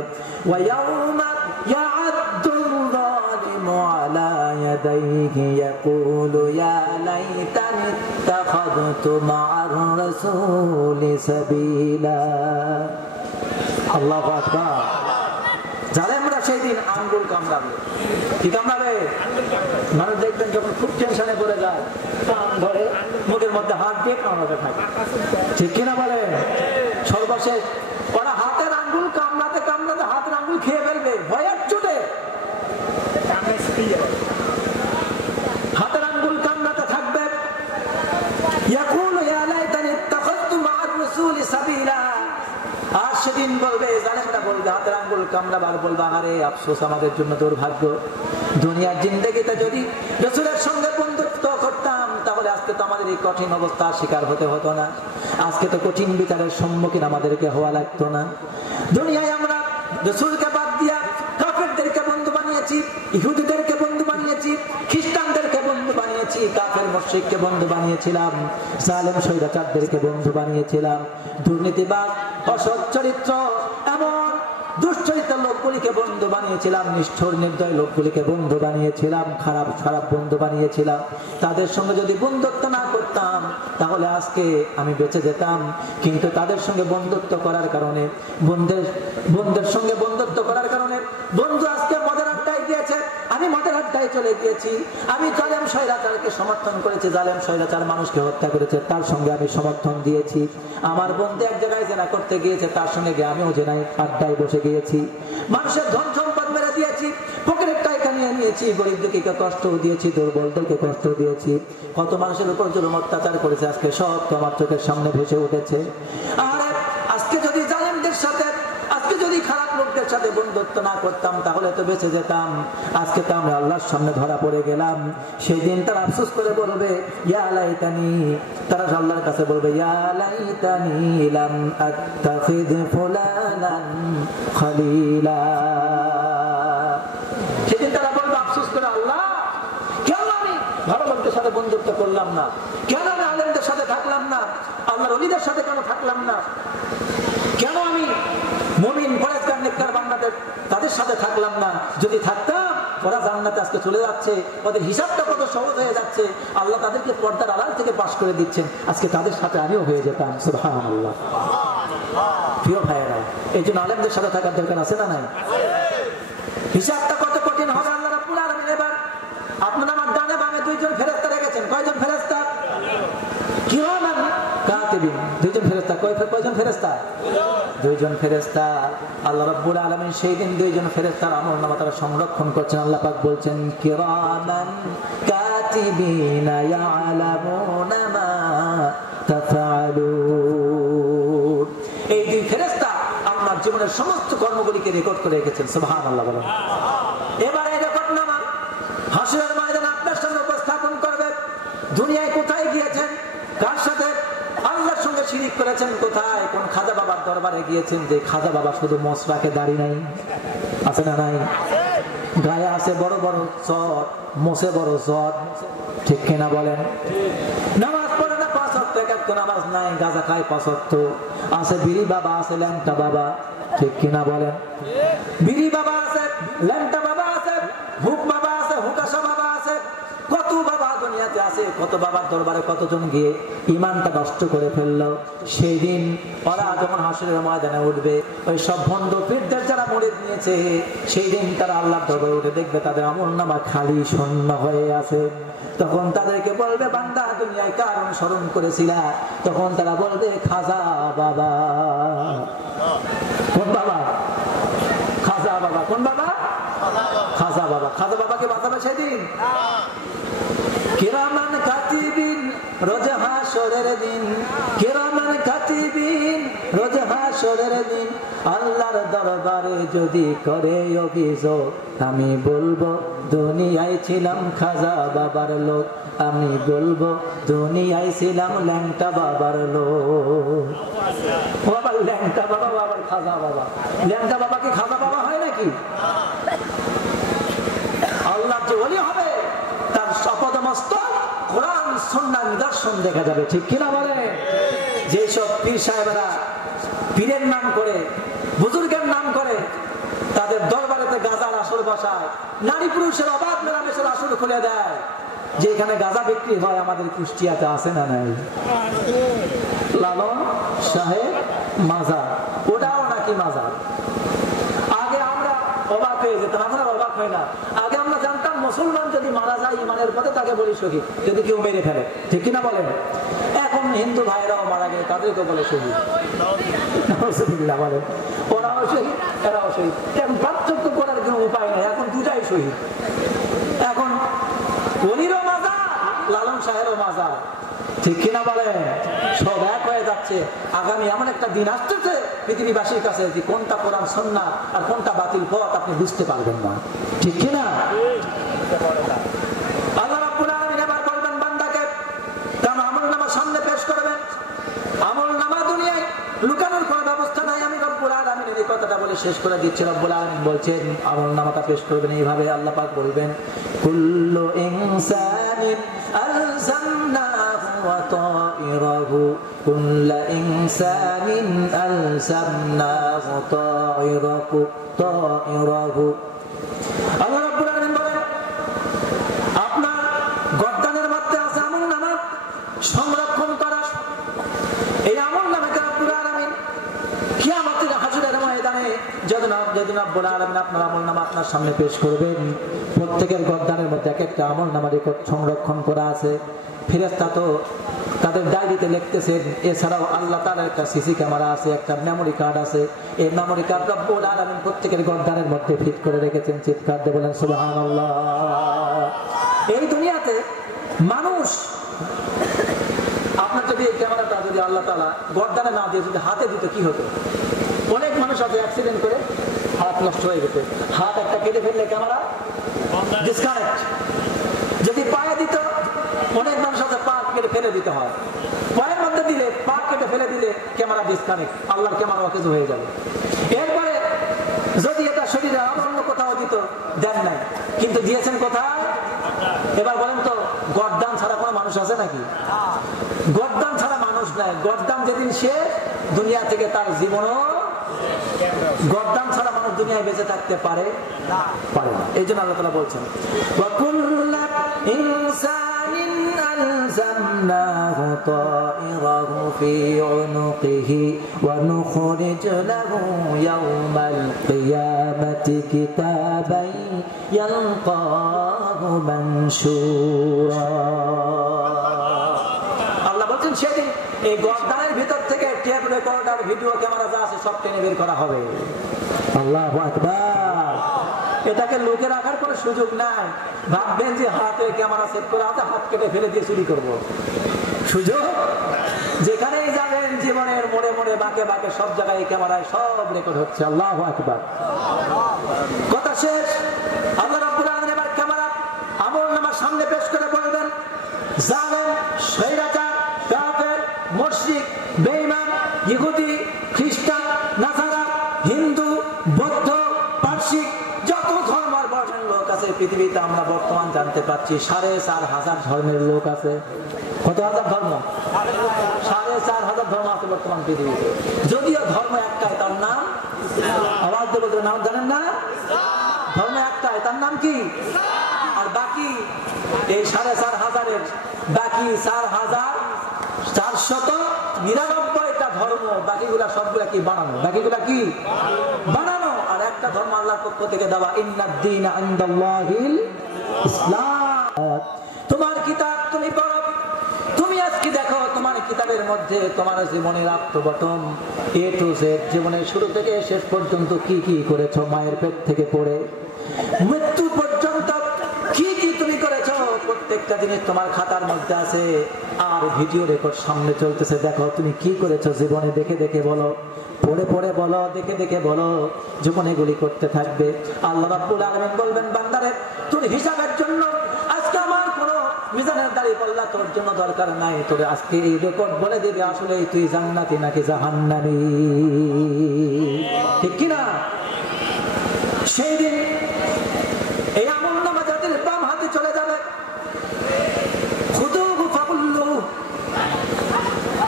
ওয়ায়াউমা ইয়া'আদ্দুল যালিমু আলা ইয়াদাইহি ইয়াকুলু ইয়া লাইতানি ইত্তাখাযতু মা'আর রাসূলি সাবিলা। আল্লাহু আকবার। জালেমরা সেই দিন আঙ্গুল কামড়াবে। কি কামড়াবে? মানুষ দেখবেন যখন খুব টেনশনে পড়ে যায়, কান ধরে মুখের মধ্যে হাত দিয়ে কামড়াতে থাকে, ঠিক কিনা বলেন? সর্বশেষ ওরা হাতের আঙ্গুল কামড়াতে কামড়াতে হাতের আঙ্গুল খেয়ে ফেলবে ভয়ের চোটে। হাতের আঙ্গুল কামড়াতে থাকবে, ইয়াকুলু ইয়া লাইতানি ইত্তাখাযতু মা'আর রাসূলি সাবিলা। আর সেদিন বলবে, জালেমরা বলবে, হাতের আঙ্গুল কামড়াবার বলবে, আরে আফসোস আমাদের জন্য, দুর্ভাগ্য, দুনিয়ার জিন্দেগিতে যদি রাসূলের সঙ্গে বন্ধুত্ব করতাম তাহলে আজকে তো আমাদের এই কঠিন অবস্থার শিকার হতে হতো না, আজকে তো কঠিন বিচারের সম্মুখীন আমাদেরকে হওয়া লাগতো না। দুনিয়ায় আমরা রাসূলকে বাদ দিয়া কাফেরদেরকে বন্ধু বানিয়েছি, ইহুদিদেরকে বন্ধু বানিয়েছি, খ্রিস্টানদেরকে বন্ধু বানিয়েছি, কাফের মুশরিককে বন্ধু বানিয়েছিলাম, জালেম স্বৈরাচারদেরকে বন্ধু বানিয়েছিলাম, দুর্নীতিবাজ, অসৎ চরিত্র, এমন দুশ্চরিত্র লোকগুলিকে বন্ধু বানিয়েছিলাম, নিষ্ঠুর নির্দয় লোকগুলিকে বন্ধু বানিয়েছিলাম, খারাপ খারাপ বন্ধু বানিয়েছিলাম। তাদের সঙ্গে যদি বন্ধুত্ব না করতাম তাহলে আজকে আমি বেঁচে যেতাম, কিন্তু তাদের সঙ্গে বন্ধুত্ব করার কারণে, বন্ধুদের সঙ্গে বন্ধুত্ব করার কারণে বন্ধু আজকে মদের আড্ডায় দিয়েছে, আমি মদের আড্ডায় চলে গিয়েছি, আমি জালেম স্বৈরাচারকে সমর্থন করেছি, জালেম স্বৈরাচার মানুষকে হত্যা করেছে, তার সঙ্গে আমি সমর্থন দিয়েছি। আমার বন্ধু এক জায়গায় জেনা করতে গিয়েছে, তার সঙ্গে গিয়ে আমিও জেনায় আড্ডায় বসে গিয়েছি, মানুষের ধন সম্পদ মেরে দিয়েছি, পকেটের টাকা নিয়ে নিয়েছি, গরিব দুঃখীকে কষ্ট দিয়েছি, দুর্বলদেরকে কষ্ট দিয়েছি, কত মানুষের উপর জুলুম অত্যাচার করেছে, আজকে সব তো আমার চোখের সামনে ভেসে উঠেছে। আর আজকে যদি জালেমদের সাথে, আজকে যদি খারাপ লোকদের সাথে বন্ধুত্ব না করতাম তাহলে তো বেঁচে যেতাম, আজকে তো আমরা আল্লাহর সামনে ধরা পড়ে গেলাম। সেই দিন তারা আফসোস করে বলবে, ইয়া লাইতানি, তারা আল্লাহর কাছে বলবে, ইয়া লাইতানি লাম আত্তাখিদ ফুলানান খলিলা। সেদিন তারা বলবে আফসোস করে, আল্লাহ ভালো লোকদের সাথে বন্ধুত্ব করলাম না? কেন আমি আলেমদের সাথে থাকলাম না? আল্লাহর ওলিদের সাথে কেন থাকলাম না? কেন আমি মুমিন পরেজগার নেককার বান্দাদের তাদের সাথে থাকলাম না? যদি থাকতাম, ওরা জান্নাতে আজকে চলে যাচ্ছে, ওদের হিসাবটা কত সহজ হয়ে যাচ্ছে, আল্লাহ তাদেরকে পর্দার আড়াল থেকে পাশ করে দিচ্ছেন, আজকে তাদের সাথে আমিও হয়ে যেতাম। সুবহানাল্লাহ। প্রিয় ভাইয়েরা, এই জন্য আলেমদের সাথে থাকার দরকার আছে না নাই? হিসাবটা কত কঠিন হবে আল্লাহ রাব্বুল আলামিন। এবার আপনারা আমার ডানে বামে দুইজন ফেরেশতা রেখেছেন। কয়জন ফেরেশতা? কিরামান কাতিবিন। দুইজন ফেরেশতা। কয়জন ফেরেশতা? দুইজন ফেরেশতা। আল্লাহ রাব্বুল আলামিন সেই দিন দুইজন ফেরেশতার আমলনামা তারা সংরক্ষণ করছেন। আল্লাহ পাক বলছেন কিরামান কাতিবিনা ইয়ালামুনা মা তাফআলুন। এই দুই ফেরেশতা আপনার জীবনের সমস্ত কর্মগুলিকে রেকর্ড করে রেখেছেন। সুবহানাল্লাহ বলেন। এবার এই রেকর্ডনামা হাসরের ময়দানে আপনার সামনে উপস্থাপন করবে। দুনিয়ায় কোথায় গিয়েছেন, কার সাথে আল্লাহর সঙ্গে শিরিক করেছেন, কোথায় কোন খাজা বাবার দরবারে গিয়েছেন, যে খাজা বাবা শুধু মোসরাকে দাড়ি নাই, আছে না নাই? গায়ে আছে বড় বড় চট, মোসে বড় চট, ঠিক কিনা বলেন? নামাজ পড়ে না 5 ওয়াক্ত, একাত্ত নামাজ নাই, গাঁজা খায় 5 ওয়াক্ত, আছে বিড়ি বাবা, আছে ল্যাংটা বাবা, ঠিক কিনা বলেন? বিড়ি বাবা আছে, ল্যাংটা বাবা আছে, হুক বাবা আছে, হুকাশা বাবা আছে, কত বাবা দুনিয়াতে আছে। কত বাবার দরবারে কতজন গিয়ে ইমানটা নষ্ট করে ফেললো। সেই দিন ওরা যখন হাসরের ময়দানে উঠবে, ওই সব ভণ্ড পীরদের যারা মুরিদ নিয়েছে, সেই দিন তারা আল্লাহর দরবারে উঠে দেখবে তাদের আমলনামা খালি শূন্য হয়ে আছে। তখন তাদেরকে বলবে, বান্দা দুনিয়ায় কার অনুসরণ করেছিলা? তখন তারা বলবে, খাজা বাবা। কোন বাবা? খাজা বাবা। কোন বাবা? খাজা বাবা। খাজা বাবাকে বাঁচাবে সেদিন। কিরামান কাতিবিন রোজ হাসরের দিন, কিরামান কাতিবিন রোজ হাসরের দিন, আল্লাহর দরবারে যদি করে অভিযোগ, আমি বলবো দুনিয়ায় ছিলাম খাজা বাবার লোক, আমি বলবো দুনিয়ায় ছিলাম ল্যাংটা বাবার লোক। বাবার ল্যাংটা বাবা, বাবার খাজা বাবা। ল্যাংটা বাবা কি খাজা বাবা হয় নাকি? আল্লাহ যে ওলি হবে, তার শপথমস্তক কোরআন সুন্নাহ নিদর্শন দেখা যাবে, ঠিক কিনা বলে? যেসব পীর সাহেবেরা পীরের নাম করে, বুজুর্গের নাম করে, তাদের দরবারেতে গাজার আসর বসায়, নারী পুরুষের অবাধ মেলামেশার আসর খুলে দেয়, যেখানে গাজা বিক্রি হয় আমাদের কুষ্টিয়াতে আছে না নাই? লালন সাহেব মাজার, ওটাও নাকি মাজার। আগে আমরা অবাক হয়ে যেতাম, এখন আর অবাক হয় না। আগে আমরা জানতাম মুসলমান যদি মারা যায় ইমানের পথে, তাকে বলি শহীদ, যদি কেউ মেরে ফেলে, ঠিক কিনা বলেন? এখন হিন্দু ভাইরাও মারা গেলে তাদেরকে বলে শহীদ, বলে ওরাও শহীদ, এরাও শহীদ। এখন পার্থক্য করার কোনো উপায় নেই, এখন দুটাই শহীদ। এখন অলিরও মাজার, লালন সাহেরও মাজার, ঠিক কিনা বলেন? সব এক হয়ে যাচ্ছে। আগামী এমন একটা দিন আসতেছে পৃথিবীবাসীর কাছে যে কোনটা কোরআন সুন্নাহ আর কোনটা বাতিল পথ আপনি বুঝতে পারবেন না, ঠিক কিনা? আল্লাহ রাব্বুল আলামিন এবার বলবেন বান্দাকে, তার আমলনামা সামনে পেশ করবেন। আমলনামা দুনিয়ায় লুকানোর কোনো ব্যবস্থা নাই। আমি রব্বুল আলামিনের এই কথাটা বলে শেষ করে দিচ্ছি। রব্বুল আলামিন বলছেন আমলনামাটা পেশ করবেন এইভাবে। আল্লাহ পাক বলবেন, কুল্লু ইনসানিন আলজামনাহু ওয়া তাইরাহু, কুল্লু ইনসানিন আলজামনাহু তাইরাহু। আল্লাহ রাব্বুল আলামিন বলেন, আপনার গর্দানের মধ্যে আছে আমলনামা সংরক্ষণ করা। এই আমলনামাকে রব্বুল আলামিন কিয়ামতের হাসরের ময়দানে যেদিন রব্বুল আলামিন আপনার আমলনামা আপনার সামনে পেশ করবেন, প্রত্যেকের গর্দানের মধ্যে এক একটা আমলনামা সংরক্ষণ করা আছে। ফেরেশতা তো তাদের ডায়েরিতে লিখতেছেন। এছাড়াও আল্লাহ তাআলার একটা সিসি ক্যামেরা আছে, একটা মেমোরি কার্ড আছে। এই মেমোরি কার্ড রব্বুল আলামিন প্রত্যেকের গর্দানের মধ্যে ফিট করে রেখেছেন। চিৎকার দিয়ে বলেন সুবহানাল্লাহ। এই দুনিয়াতে মানুষ, আপনার যদি এই ক্যামেরাটা যদি আল্লাহ তাআলা গর্দানে না দিয়ে যদি হাতে দিত কি হতো? অনেক মানুষ আছে অ্যাক্সিডেন্ট করে হাত নষ্ট হয়ে গেছে। হাত একটা কেটে ফেললে ক্যামেরা ডিসকানেক্ট। যদি পায়ে দিত, অনেক মানুষ আছে পা কেটে ফেলে দিতে হয়। পায়ের মধ্যে দিলে, পা কেটে ফেলে দিলে ক্যামেরা ডিসকানেক্ট, আল্লাহর ক্যামেরা অকেজ হয়ে যাবে। এরপরে যদি এটা শরীরে অন্য কোথাও দিত, দেন নাই, কিন্তু দিয়েছেন কোথায়? এবার বলেন তো, গর্দান ছাড়া কোনো মানুষ আছে নাকি? গর্দান ছাড়া মানুষ নাই। গর্দান যেদিন শেষ, দুনিয়া থেকে তার জীবনও, গর্দান ছাড়া মানুষ দুনিয়ায় বেঁচে থাকতে পারে না। এই জন্য আল্লাহ তাআলা বলছেন ওয়াকুল্লা ইনসানিন আলজামনাহু তাইরাহু ফি উনুকিহি ওয়া নুখরিজ লাহু ইয়াওমাল কিয়ামাতি কিতাবান ইয়ালকাহু মানশুরা। আল্লাহ বলছেন সেদিন এই গর্দানের ভিতর থেকে টেপ রেকর্ডার, ভিডিও ক্যামেরা যা আছে সব টেনে বের করা হবে। আল্লাহু আকবার। এটাকে লুকে রাখার কোনো সুযোগ নাই। ভাববেন যে হাতে ক্যামেরা সেট করে আছে, হাত কেটে ফেলে দিয়ে চুরি করব, সুযোগ? যেখানেই যাবেন জীবনের মোড়ে মোড়ে বাঁকে বাঁকে সব জায়গায় ক্যামেরায় সব রেকর্ড হচ্ছে। আল্লাহু আকবার। কথা শেষ। আল্লাহ রাব্বুল আলামিন এবার ক্যামেরা আমলনামার সামনে পেশ করে বলবেন, জালেম, শয়তান, কাফের, মুশরিক, বেঈমান, ইহুদি, খ্রিস্টান, নাসারা, হিন্দু, বৌদ্ধ, পারসিক, যত ধর্মের বর্ণের লোক আছে পৃথিবীতে আমরা বর্তমান জানতে পাচ্ছি 4,500 ধর্মের লোক আছে। কত হাজার ধর্ম? 4,500 ধর্ম আছে বর্তমান পৃথিবীতে। যদিও ধর্ম একটাই, তার নাম, আওয়াজ দিয়ে বলতে নাম জানেন না? ধর্ম একটাই, তার নাম কি? আর বাকি এই 4,500-এর বাকি 4,499টা ধর্ম, বাকিগুলা সবগুলা কি বানানো? বাকিগুলা কি বানানো? আর একটা ধর্ম আল্লাহর পক্ষ থেকে দেওয়া, ইন্নাদ-দীনা ইনদাল্লাহিল ইসলাম। তোমার কিতাব তুমি পড়ো, তুমি আজকে দেখো তোমার কিতাবের মধ্যে তোমার জীবনের আত্মগঠন এ টু জেড, জীবনের শুরু থেকে শেষ পর্যন্ত কি কি করেছো, মায়ের পেট থেকে পড়ে মৃত্যু পর্যন্ত কি কি তুমি করেছো, প্রত্যেকটা জিনিস তোমার খাতার মধ্যে আছে। আর ভিডিও রেকর্ড সামনে চলতেছে, দেখো তুমি কি করেছো জীবনে, দেখে দেখে বলো, পড়ে পড়ে বলো, দেখে দেখে বলো। যখন এগুলি করতে থাকবে আল্লাহ রাব্বুল আলামিন বলবেন, বান্দারে তোর হিসাবের জন্য আজকে আমার কোনো মিজানের দাড়ি পাল্লা তোর জন্য দরকার নাই। তোর আজকে এই রেকর্ড বলে দিবি আসলে তুই জান্নাতি নাকি জাহান্নামী, ঠিক কিনা? সেই দিন এই আমলনামা যাদের বাম হাতে চলে যাবে, খুদুহু ফাকুল্লুহু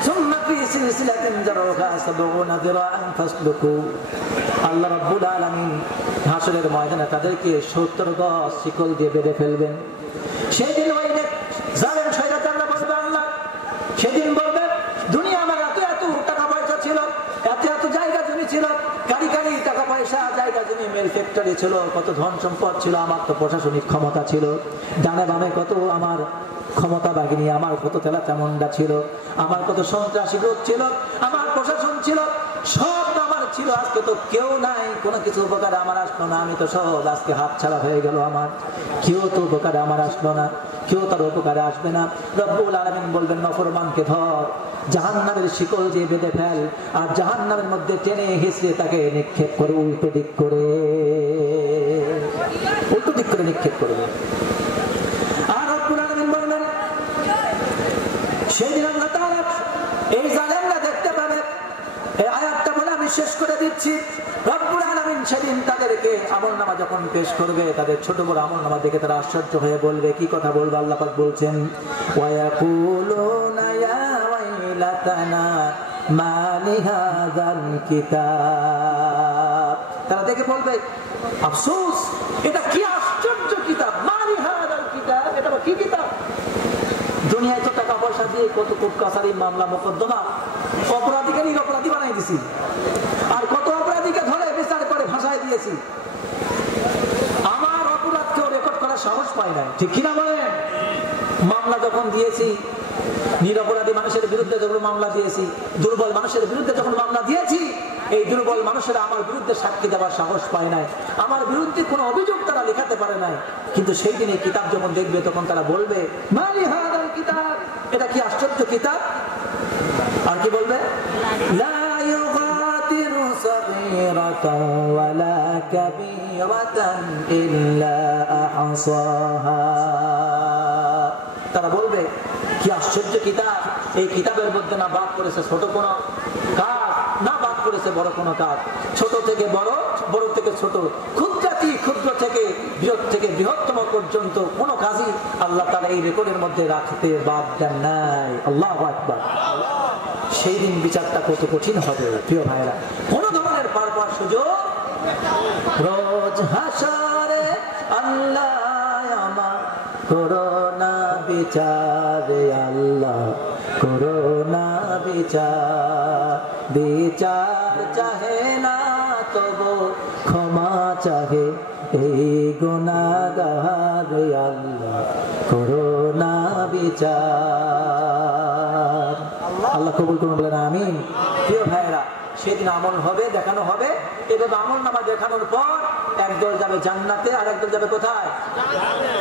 সুম্মা ফি সিলসিলাতিন যারউহা 70 যিরাআন ফাসলুকু। আল্লাহ রাব্বুল আলামিন হাসরের ময়দানে তাদেরকে 70 গজ শিকল দিয়ে বেঁধে ফেলবেন। সেদিন ওই জালেম শয়তানরা বলবে, আল্লাহ সেদিন বলবে, দুনিয়া আমার এত এত টাকা পয়সা ছিল, এত এত জায়গা জমি ছিল, গাড়ি গাড়ি টাকা পয়সা, জায়গা জমি, মেল ফ্যাক্টরি ছিল, কত ধন সম্পদ ছিল, আমার তো প্রশাসনিক ক্ষমতা ছিল, ডানে বামে কত আমার ক্ষমতা বাহিনী, আমার কত তেলা চামুন্ডা ছিল, আমার কত সন্ত্রাসী গ্রুপ ছিল, আমার প্রশাসন ছিল, সব আমার ছিল। আজকে তো কেউ নাই, কোনো কিছু উপকারে আমার আসলো না, আমি তো সব আজকে হাত ছাড়া হয়ে গেল আমার, কেউ তো উপকারে আমার আসলো না, কেউ তার উপকারে আসবে না। রব্বুল আলামিন বলবেন, নফরমানকে ধর, জাহান্নামের শিকল দিয়ে বেঁধে ফেল, আর জাহান্নামের মধ্যে টেনে হিঁচড়ে তাকে নিক্ষেপ করে উল্টো দিক করে নিক্ষেপ করবে। আর রব্বুল আলামিন বলবেন, সেদিন আল্লাহ তাআলা এই জালেমরা দেখতে পাবে। এই আয়াতটা বলে আমি শেষ করে দিচ্ছি। রব্বুল আলামিন সেদিন তাদেরকে আমলনামা যখন পেশ করবে, তাদের ছোট বড় আমলনামা দেখে তারা আশ্চর্য হয়ে বলবে, কি কথা বলবে? আল্লাহ পাক বলছেন, ওয়ায়াকুলুনা ইয়া ওয়াইলাতানা মা লিহাযাল কিতাব। তারা দেখে বলবে, আফসোস, এটা কি আশ্চর্য কিতাব, মা লিহাযাল কিতাব, এটা কি কিতাব? দুনিয়ায় তো টাকা পয়সা দিয়ে কত কোর্ট কাছারি, মামলা মোকদ্দমা, অপরাধীকে নিরপরাধী বানাই দিছি, আর কত অপরাধীকে ধরে বিচার করে ভাষায় দিয়েছি। আমার অপরাধকেও রেকর্ড করার সাহস পাই নাই, ঠিক কিনা বলেন? মামলা যখন দিয়েছি, নিরপরাধী মানুষের বিরুদ্ধে যখন মামলা দিয়েছি, দুর্বল মানুষের বিরুদ্ধে যখন মামলা দিয়েছি, এই দুর্বল মানুষেরা আমার বিরুদ্ধে সাক্ষী দেওয়ার সাহস পায় নাই, আমার বিরুদ্ধে কোনো অভিযোগ তারা লেখাতে পারে নাই। কিন্তু সেই দিন এই কিতাব যখন দেখবে, তখন তারা বলবে, মা লিহাযাল কিতাব, এটা কি আশ্চর্য কিতাব। আর কি বলবে? লা ইউগাদিরু সাগীরাতান ওয়ালা কাবীরাতান ইল্লা আহসাহা। তারা বলবে, কি আশ্চর্য কিতাব, এই কিতাবের মধ্যে না বাদ করেছে ছোট কোনো কাজ, না বাদ করেছে বড় কোনো কাজ, ছোট থেকে বড়, বড় থেকে ছোট, ক্ষুদ্রাতি ক্ষুদ্র থেকে বৃহৎ থেকে বৃহত্তম পর্যন্ত কোন কাজই আল্লাহ তাআলা এই রেকর্ডের মধ্যে রাখতে বাদ দেন নাই। আল্লাহু আকবার। সেই দিন বিচারটা কত কঠিন হবে প্রিয় ভাইরা। কোন ধরনের পারবার সুযোগ রোজ হাসরে আল্লাহ আমার করোনা বিচারে আল্লাহ করোনা বিচার বিচার চাহে না তবু ক্ষমা চাহে এই গুনাহগার আল্লাহ করোনা বিচার। আল্লাহ কবুল করুন বলেন আমিন। প্রিয় ভাইরা সেদিন আমল হবে, দেখানো হবে। এভাবে আমল নামা দেখানোর পর একদল যাবে জান্নাতে আর একদল যাবে কোথায়?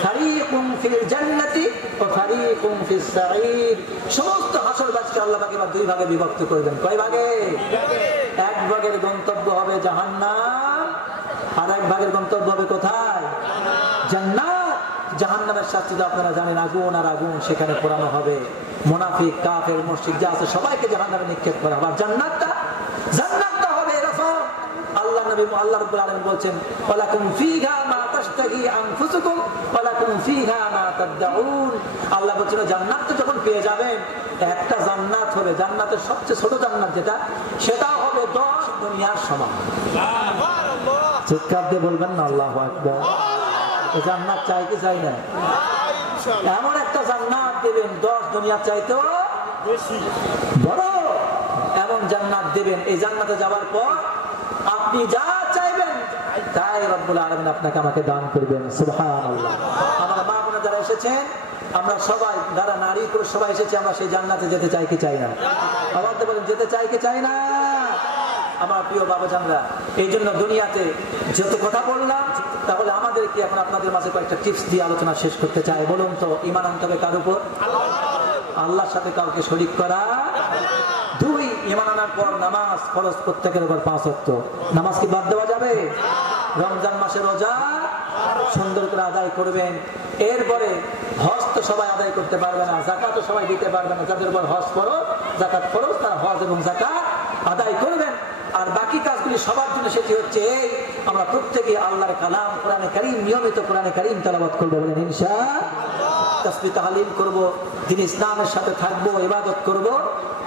ফারিকুম ফিল জান্নাতি ওয়া ফারিকুম ফিস সাঈর। সমস্ত হাসরবাসীকে আল্লাহ পাক এবার দুই ভাগে বিভক্ত করবেন। কয় ভাগে? এক ভাগের গন্তব্য হবে জাহান্নাম আর এক ভাগের গন্তব্য হবে কোথায়? জান্নাত। জাহান্নামের শাস্তি তো আপনারা জানেন, আগুন আর আগুন সেখানে পোড়ানো হবে। মুনাফিক কাফের মুশরিক যা আছে সবাইকে জাহান্নামে নিক্ষেপ করা হবে। আর জান্নাতটা হবে এরকম আল্লাহ নবী আল্লাহ রাব্বুল আলামিন বলছেন ওয়ালাকুম ফীহা মা তাশতাহি আনফুসুকুম ওয়ালাকুম ফীহা মা তাদউন। আল্লাহ বলছেন জান্নাত যখন পেয়ে যাবেন, একটা জান্নাত হবে, জান্নাতের সবচেয়ে ছোট জান্নাত যেটা, সেটা হবে 10 দুনিয়ার সমান। সুবহানাল্লাহ। চিৎকার দিয়ে বলবেন না আল্লাহু আকবার। এই জান্নাত চাই কি চাই না? এমন একটা জান্নাত দেবেন 10 দুনিয়ার চাইতেও বেশি বড়। এমন জান্নাত দেবেন, এই জান্নাতে যাওয়ার পর আপনি যা চাইবেন তাই রব্বুল আলামিন আপনাকে আমাকে দান করবেন। সুবহানাল্লাহ। আমার মা বোনেরা যারা এসেছেন, আমরা সবাই যারা নারী পুরুষ সবাই এসেছি, আমরা সেই জান্নাতে যেতে চাই কি চাই না? আওয়াজ দিয়ে বলেন যেতে চাই কি চাই না? আমার প্রিয় বাবাজানরা, এই জন্য দুনিয়াতে যত কথা বললাম, তাহলে আমাদের কি এখন আপনাদের মাঝে কয়েকটা টিপস দিয়ে আলোচনা শেষ করতে চাই। বলুন তো, ঈমান আনতে হবে কার উপর? আল্লাহর সাথে কাউকে শরীক করা। 2, ঈমান আনার পর নামাজ ফরজ, প্রত্যেকের উপর 5 ওয়াক্ত। নামাজ কি বাদ দেওয়া যাবে? রমজান মাসে রোজা সুন্দর করে আদায় করবেন। এরপরে হজ তো সবাই আদায় করতে পারবে না, যাকাতও সবাই দিতে পারবে না। যাদের উপর হজ ফরজ, যাকাত ফরজ, তারা হজ এবং যাকাত আদায় করবেন। আর বাকি কাজগুলি সবার জন্য সেটি হচ্ছে এই, আমরা প্রত্যেকে আল্লাহর কালাম কোরআনে কারীম, নিয়মিত কোরআনে কারীম তেলাওয়াত করব বলেন ইনশাআল্লাহ। তাসবিহ তাহলিল করব, দিন ইসলামের সাথে থাকবো, ইবাদত করব,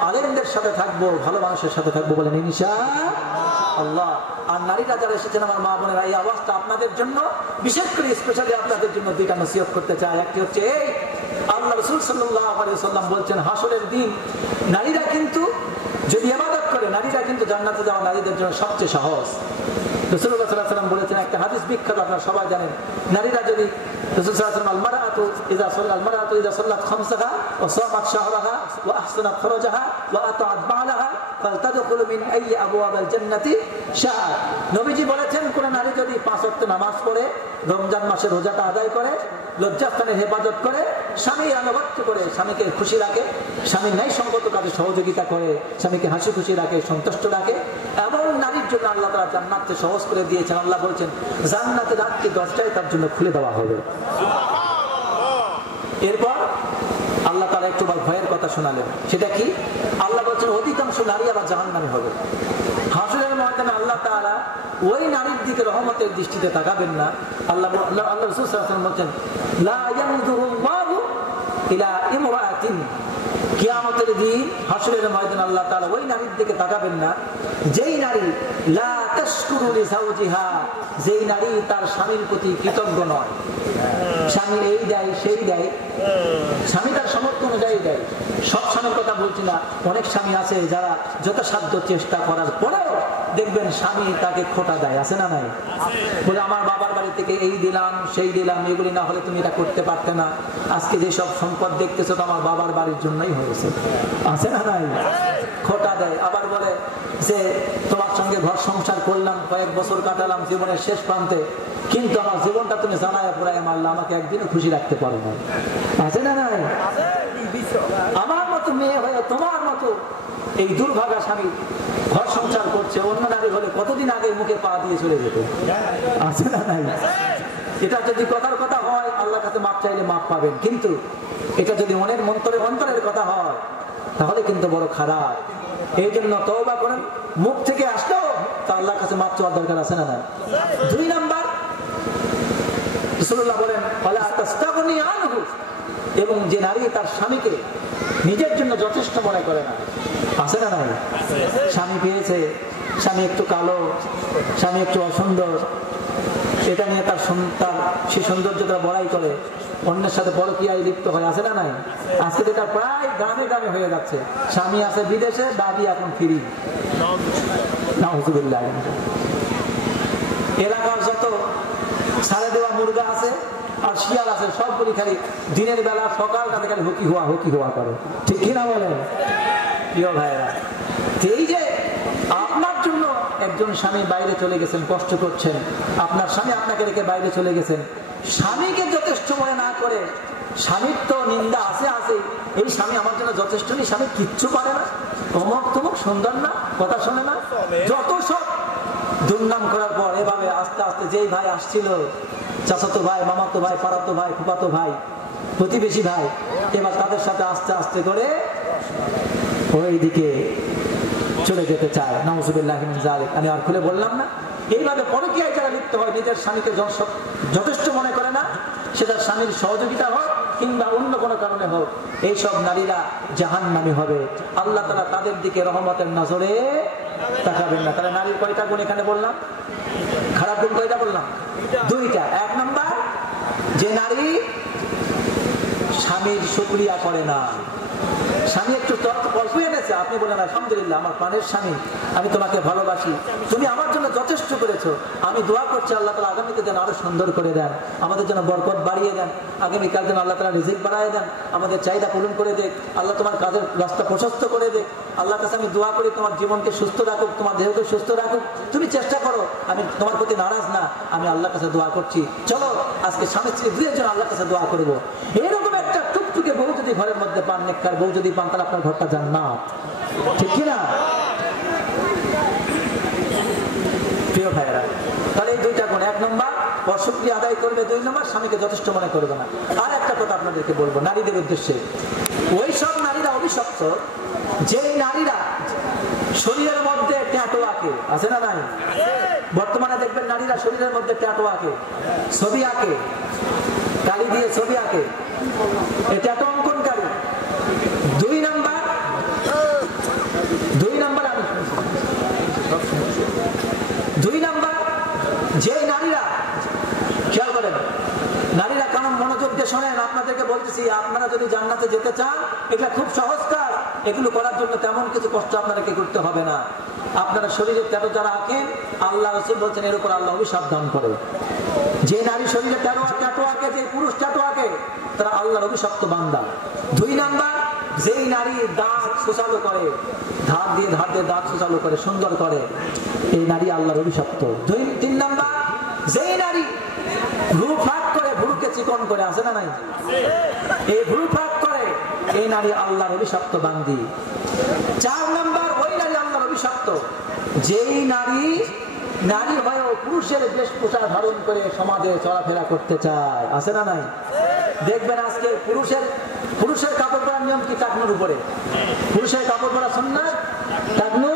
আলেমদের সাথে থাকবো, ভালো মানুষের সাথে থাকবো বলেন ইনশাআল্লাহ। আর নারীরা যারা এসেছেন, আমার মা বোনেরা, এই আওয়াজটা আপনাদের জন্য, বিশেষ করে স্পেশালি আপনাদের জন্য 2টা নসিহত করতে চাই। একটি হচ্ছে এই, আল্লাহ রাসূল সাল্লাল্লাহু আলাইহি ওয়াসাল্লাম বলছেন হাসরের দিন নারীরা কিন্তু যদি ইবাদত করে, নারীরা কিন্তু জান্নাতে যাওয়া নারীদের জন্য সবচেয়ে সহজ। রাসূলুল্লাহ সাল্লাল্লাহু আলাইহি ওয়াসাল্লাম বলেছেন, একটা হাদিস বিখ্যাত, আপনারা সবাই জানেন, নারীরা যদি রাসূল সাল্লাল্লাহু আলাইহি ওয়াসাল্লাম আল-মারআতু ইযা সাল্লাত খামসাহা ওয়া সামাত শাহরাহা ওয়া আহসানাত ফারজাহা ওয়া আতাআত বা'লাহা ফালতাদখুলু মিন আইয়ি আবওয়াবিল জান্নাতি শাআ। নবীজি বলেছেন, কোন নারী যদি 5 ওয়াক্ত নামাজ পড়ে, রমজান মাসে রোজাটা আদায় করে, লজ্জাস্থানের হেফাজত করে, স্বামীর আনুগত্য করে, স্বামীকে খুশি রাখে, স্বামীর ন্যায় সঙ্গত কাজে সহযোগিতা করে, স্বামীকে হাসি খুশি রাখে, সন্তুষ্ট রাখে, এমন নারীর জন্য আল্লাহ তাআলা জান্নাতকে সহজ করে দিয়েছেন। আল্লাহ বলছেন জান্নাতের রাতটি 10টায় তার জন্য খুলে দেওয়া হবে। এরপর আল্লাহ তাআলা একটু ভয়ের কথা শোনালেন। সেটা কি? আল্লাহ বলছেন অধিকাংশ নারী আবার জাহান্নামী হবে। হাসরের ময়দানে আল্লাহ তাআলা ওই নারীর দিকে রহমতের দৃষ্টিতে তাকাবেন না। আল্লাহ রাসূল সাল্লাল্লাহু আলাইহি ওয়াসাল্লাম বলেন, লা ইয়ানজুরুল্লাহু ইলা ইমরাআতিন। কিয়ামতের দিন হাসরের ময়দানে আল্লাহ তাআলা ওই নারীর দিকে তাকাবেন না যেই নারী লা তাশকুরু লিজাওজিহা, যেই নারী তার স্বামীর প্রতি কৃতজ্ঞ নয়। স্বামী এই দেয় সেই দেয়, স্বামী তার সামর্থ্য অনুযায়ী দেয়। সব স্বামীর কথা বলছি না, অনেক স্বামী আছে যারা যথাসাধ্য চেষ্টা করার পরেও দেখবেন স্বামী তাকে খোটা দেয়, আছে না নাই? বলে আমার বাবার বাড়ি থেকে এই দিলাম সেই দিলাম, এগুলি না হলে তুমি এটা করতে পারতে না, আজকে যেসব সম্পদ দেখতেছো তো আমার বাবার বাড়ির জন্যই হয়েছে, আছে না নাই? খোটা দেয়। আবার বলে যে তোমার সঙ্গে ঘর সংসার করলাম, কয়েক বছর কাটালাম জীবনের শেষ প্রান্তে, কিন্তু আমার জীবনটা তুমি জানায় পুরায় মারলা, আমাকে একদিনও খুশি রাখতে পারো না, আছে না নাই? আমার মতো মেয়ে হয়ে তোমার মতো এই দুর্ভাগা স্বামী ঘর সংসার করছে, অন্য নারী হলে কতদিন আগে মুখে পা দিয়ে চলে যেত, আছে না নাই? এটা যদি কথার কথা হয় আল্লাহর কাছে মাপ চাইলে মাপ পাবেন, কিন্তু এটা যদি মনের অন্তরের কথা হয় তাহলে কিন্তু বড় খারাপ। এই জন্য তওবা করেন, মুখ থেকে আসলেও তা আল্লাহর কাছে মাপ চাওয়ার দরকার, আছে না নাই? 2 নাম্বার, রাসূলুল্লাহ বলেন ওয়ালা তাস্তাগনি আনহু, এবং যে নারী তার স্বামীকে নিজের জন্য যথেষ্ট মনে করে না, আছে না নাই? স্বামী পেয়েছে, স্বামী একটু কালো, স্বামী একটু অসুন্দর, এটা নিয়ে তার সে সৌন্দর্যতা বড়াই করে, অন্যের সাথে পরকীয়ায় লিপ্ত হয়, আছে না নাই? আজকে এটা প্রায় গ্রামে গ্রামে হয়ে যাচ্ছে। স্বামী আছে বিদেশে, দাবি এখন ফিরি। নাউযুবিল্লাহ। এলাকার যত ছাড়ে দেওয়া মুরগা আছে আর শিয়াল আছে, সবগুলি খালি দিনের বেলা সকালটাতে খালি হুকি হওয়া করে, ঠিক কিনা বলেন প্রিয় ভাইয়েরা? এই যে আপনার জন্য একজন স্বামী বাইরে চলে গেছেন, কষ্ট করছেন, আপনার স্বামী আপনাকে রেখে বাইরে চলে গেছেন, স্বামীকে যথেষ্ট মনে না করে, স্বামীর তো নিন্দা আছে, এই স্বামী আমার জন্য যথেষ্ট নেই, স্বামী কিচ্ছু পারে না, তমক সুন্দর না, কথা শোনে না, যত সব দুর্নাম করার পর এভাবে আস্তে আস্তে যেই ভাই আসছিল, চাচাতো ভাই, মামাতো ভাই, পাড়াতো ভাই, ফুফাতো ভাই, প্রতিবেশী ভাই, এবার তাদের সাথে আস্তে আস্তে করে ওইদিকে চলে যেতে চায়। নাউযুবিল্লাহি মিন যালিক। আমি আর খুলে বললাম না? এইভাবে পরকীয়ায় যারা লিপ্ত হয়, নিজের স্বামীকে যথেষ্ট মনে করে না, সেটা স্বামীর সহযোগিতা হোক কিংবা অন্য কোনো কারণে হোক, এইসব নারীরা জাহান্নামী হবে। আল্লাহ তাআলা তাদের দিকে রহমতের নজরে তাকাবেন না। তাহলে নারীর কয়টা গুণ এখানে বললাম? খারাপ গুণ কয়টা বললাম? দুইটা। এক নম্বর, যে নারী স্বামীর শুকরিয়া করে না। স্বামী একটু অল্প এনেছে, আপনি বলেন আলহামদুলিল্লাহ, আমার প্রাণের স্বামী, আমি তোমাকে ভালোবাসি, তুমি আমার জন্য যথেষ্ট করেছো, আমি দোয়া করছি আল্লাহ তাআলা আগামীতে যেন আরো সুন্দর করে দেন, আমাদের যেন বরকত বাড়িয়ে দেন, আগামীকাল যেন আল্লাহ তাআলা রিজিক বাড়ায় দেন, আমাদের চাহিদা পূরণ করে দেখ, আল্লাহ তোমার কাজের রাস্তা প্রশস্ত করে দেখ, আল্লাহর কাছে আমি দোয়া করি তোমার জীবনকে সুস্থ রাখুক, তোমার দেহকে সুস্থ রাখুক, তুমি চেষ্টা করো, আমি তোমার প্রতি নারাজ না, আমি আল্লাহর কাছে দোয়া করছি, চলো আজকে স্বামী স্ত্রী দুইয়ের জন্য আল্লাহর কাছে দোয়া করবো। এরকম একটা টুকটুকে বউ যদি ঘরের মধ্যে পান, নেককার বউ যদি পান, তাহলে আপনার ঘরটা জান্নাত, ঠিক কিনা প্রিয় ভাইয়েরা? তাহলে এই দুইটা গুণ, এক নম্বর শুকরিয়া আদায় করবে, দুই নম্বর স্বামীকে যথেষ্ট মনে করবে না। আর একটা কথা আপনাদেরকে বলবো নারীদের উদ্দেশ্যে, ওই সব নারীরা অভিশপ্ত যে নারীরা শরীরের মধ্যে ট্যাটু আঁকে, আছে না নাই? বর্তমানে দেখবেন নারীরা শরীরের মধ্যে ট্যাটু আঁকে, ছবি আঁকে, কালি দিয়ে ছবি আঁকে, এটা তো অঙ্কনকারী। দুই নাম্বার যে নারীরা, খেয়াল করেন নারীরা কারণ মনোযোগ দিয়ে শোনেন, আপনাদেরকে বলতেছি, আপনারা যদি জান্নাতে যেতে চান, এটা খুব সহজ কাজ, এগুলো করার জন্য তেমন কিছু কষ্ট আপনাদেরকে করতে হবে না। আপনারা শরীরে ট্যাটু যারা আঁকেন, আল্লাহ রাসূল বলছেন এর উপর আল্লাহ অভিশাপ দান করে। যে নারী শরীরে ট্যাটু আঁকে, যে পুরুষ ট্যাটু আঁকে, তারা আল্লাহর অভিশপ্ত বান্দা। দুই নাম্বার, যেই নারী দাঁত সুচালু করে, ধার দিয়ে দাঁত সুচালু করে, সুন্দর করে, এই নারী আল্লাহর অভিশপ্ত। তিন নাম্বার, যেই নারী ভ্রু ফাঁক করে, ভ্রুকে চিকন করে, আছে না নাই? এই ভ্রু ফাঁক করে, এই নারী আল্লাহর অভিশপ্ত বান্দি। চার নাম্বার, ওই নারী আল্লাহর অভিশপ্ত যেই নারী হয়েও পুরুষের বেশভূষা ধারণ করে সমাজে চলাফেরা করতে চায়, আছে না নাই? দেখবেন আজকে পুরুষের কাপড় পরার নিয়ম কি? টাকনুর উপরে। পুরুষের কাপড় পরা সুন্নাত, টাকনু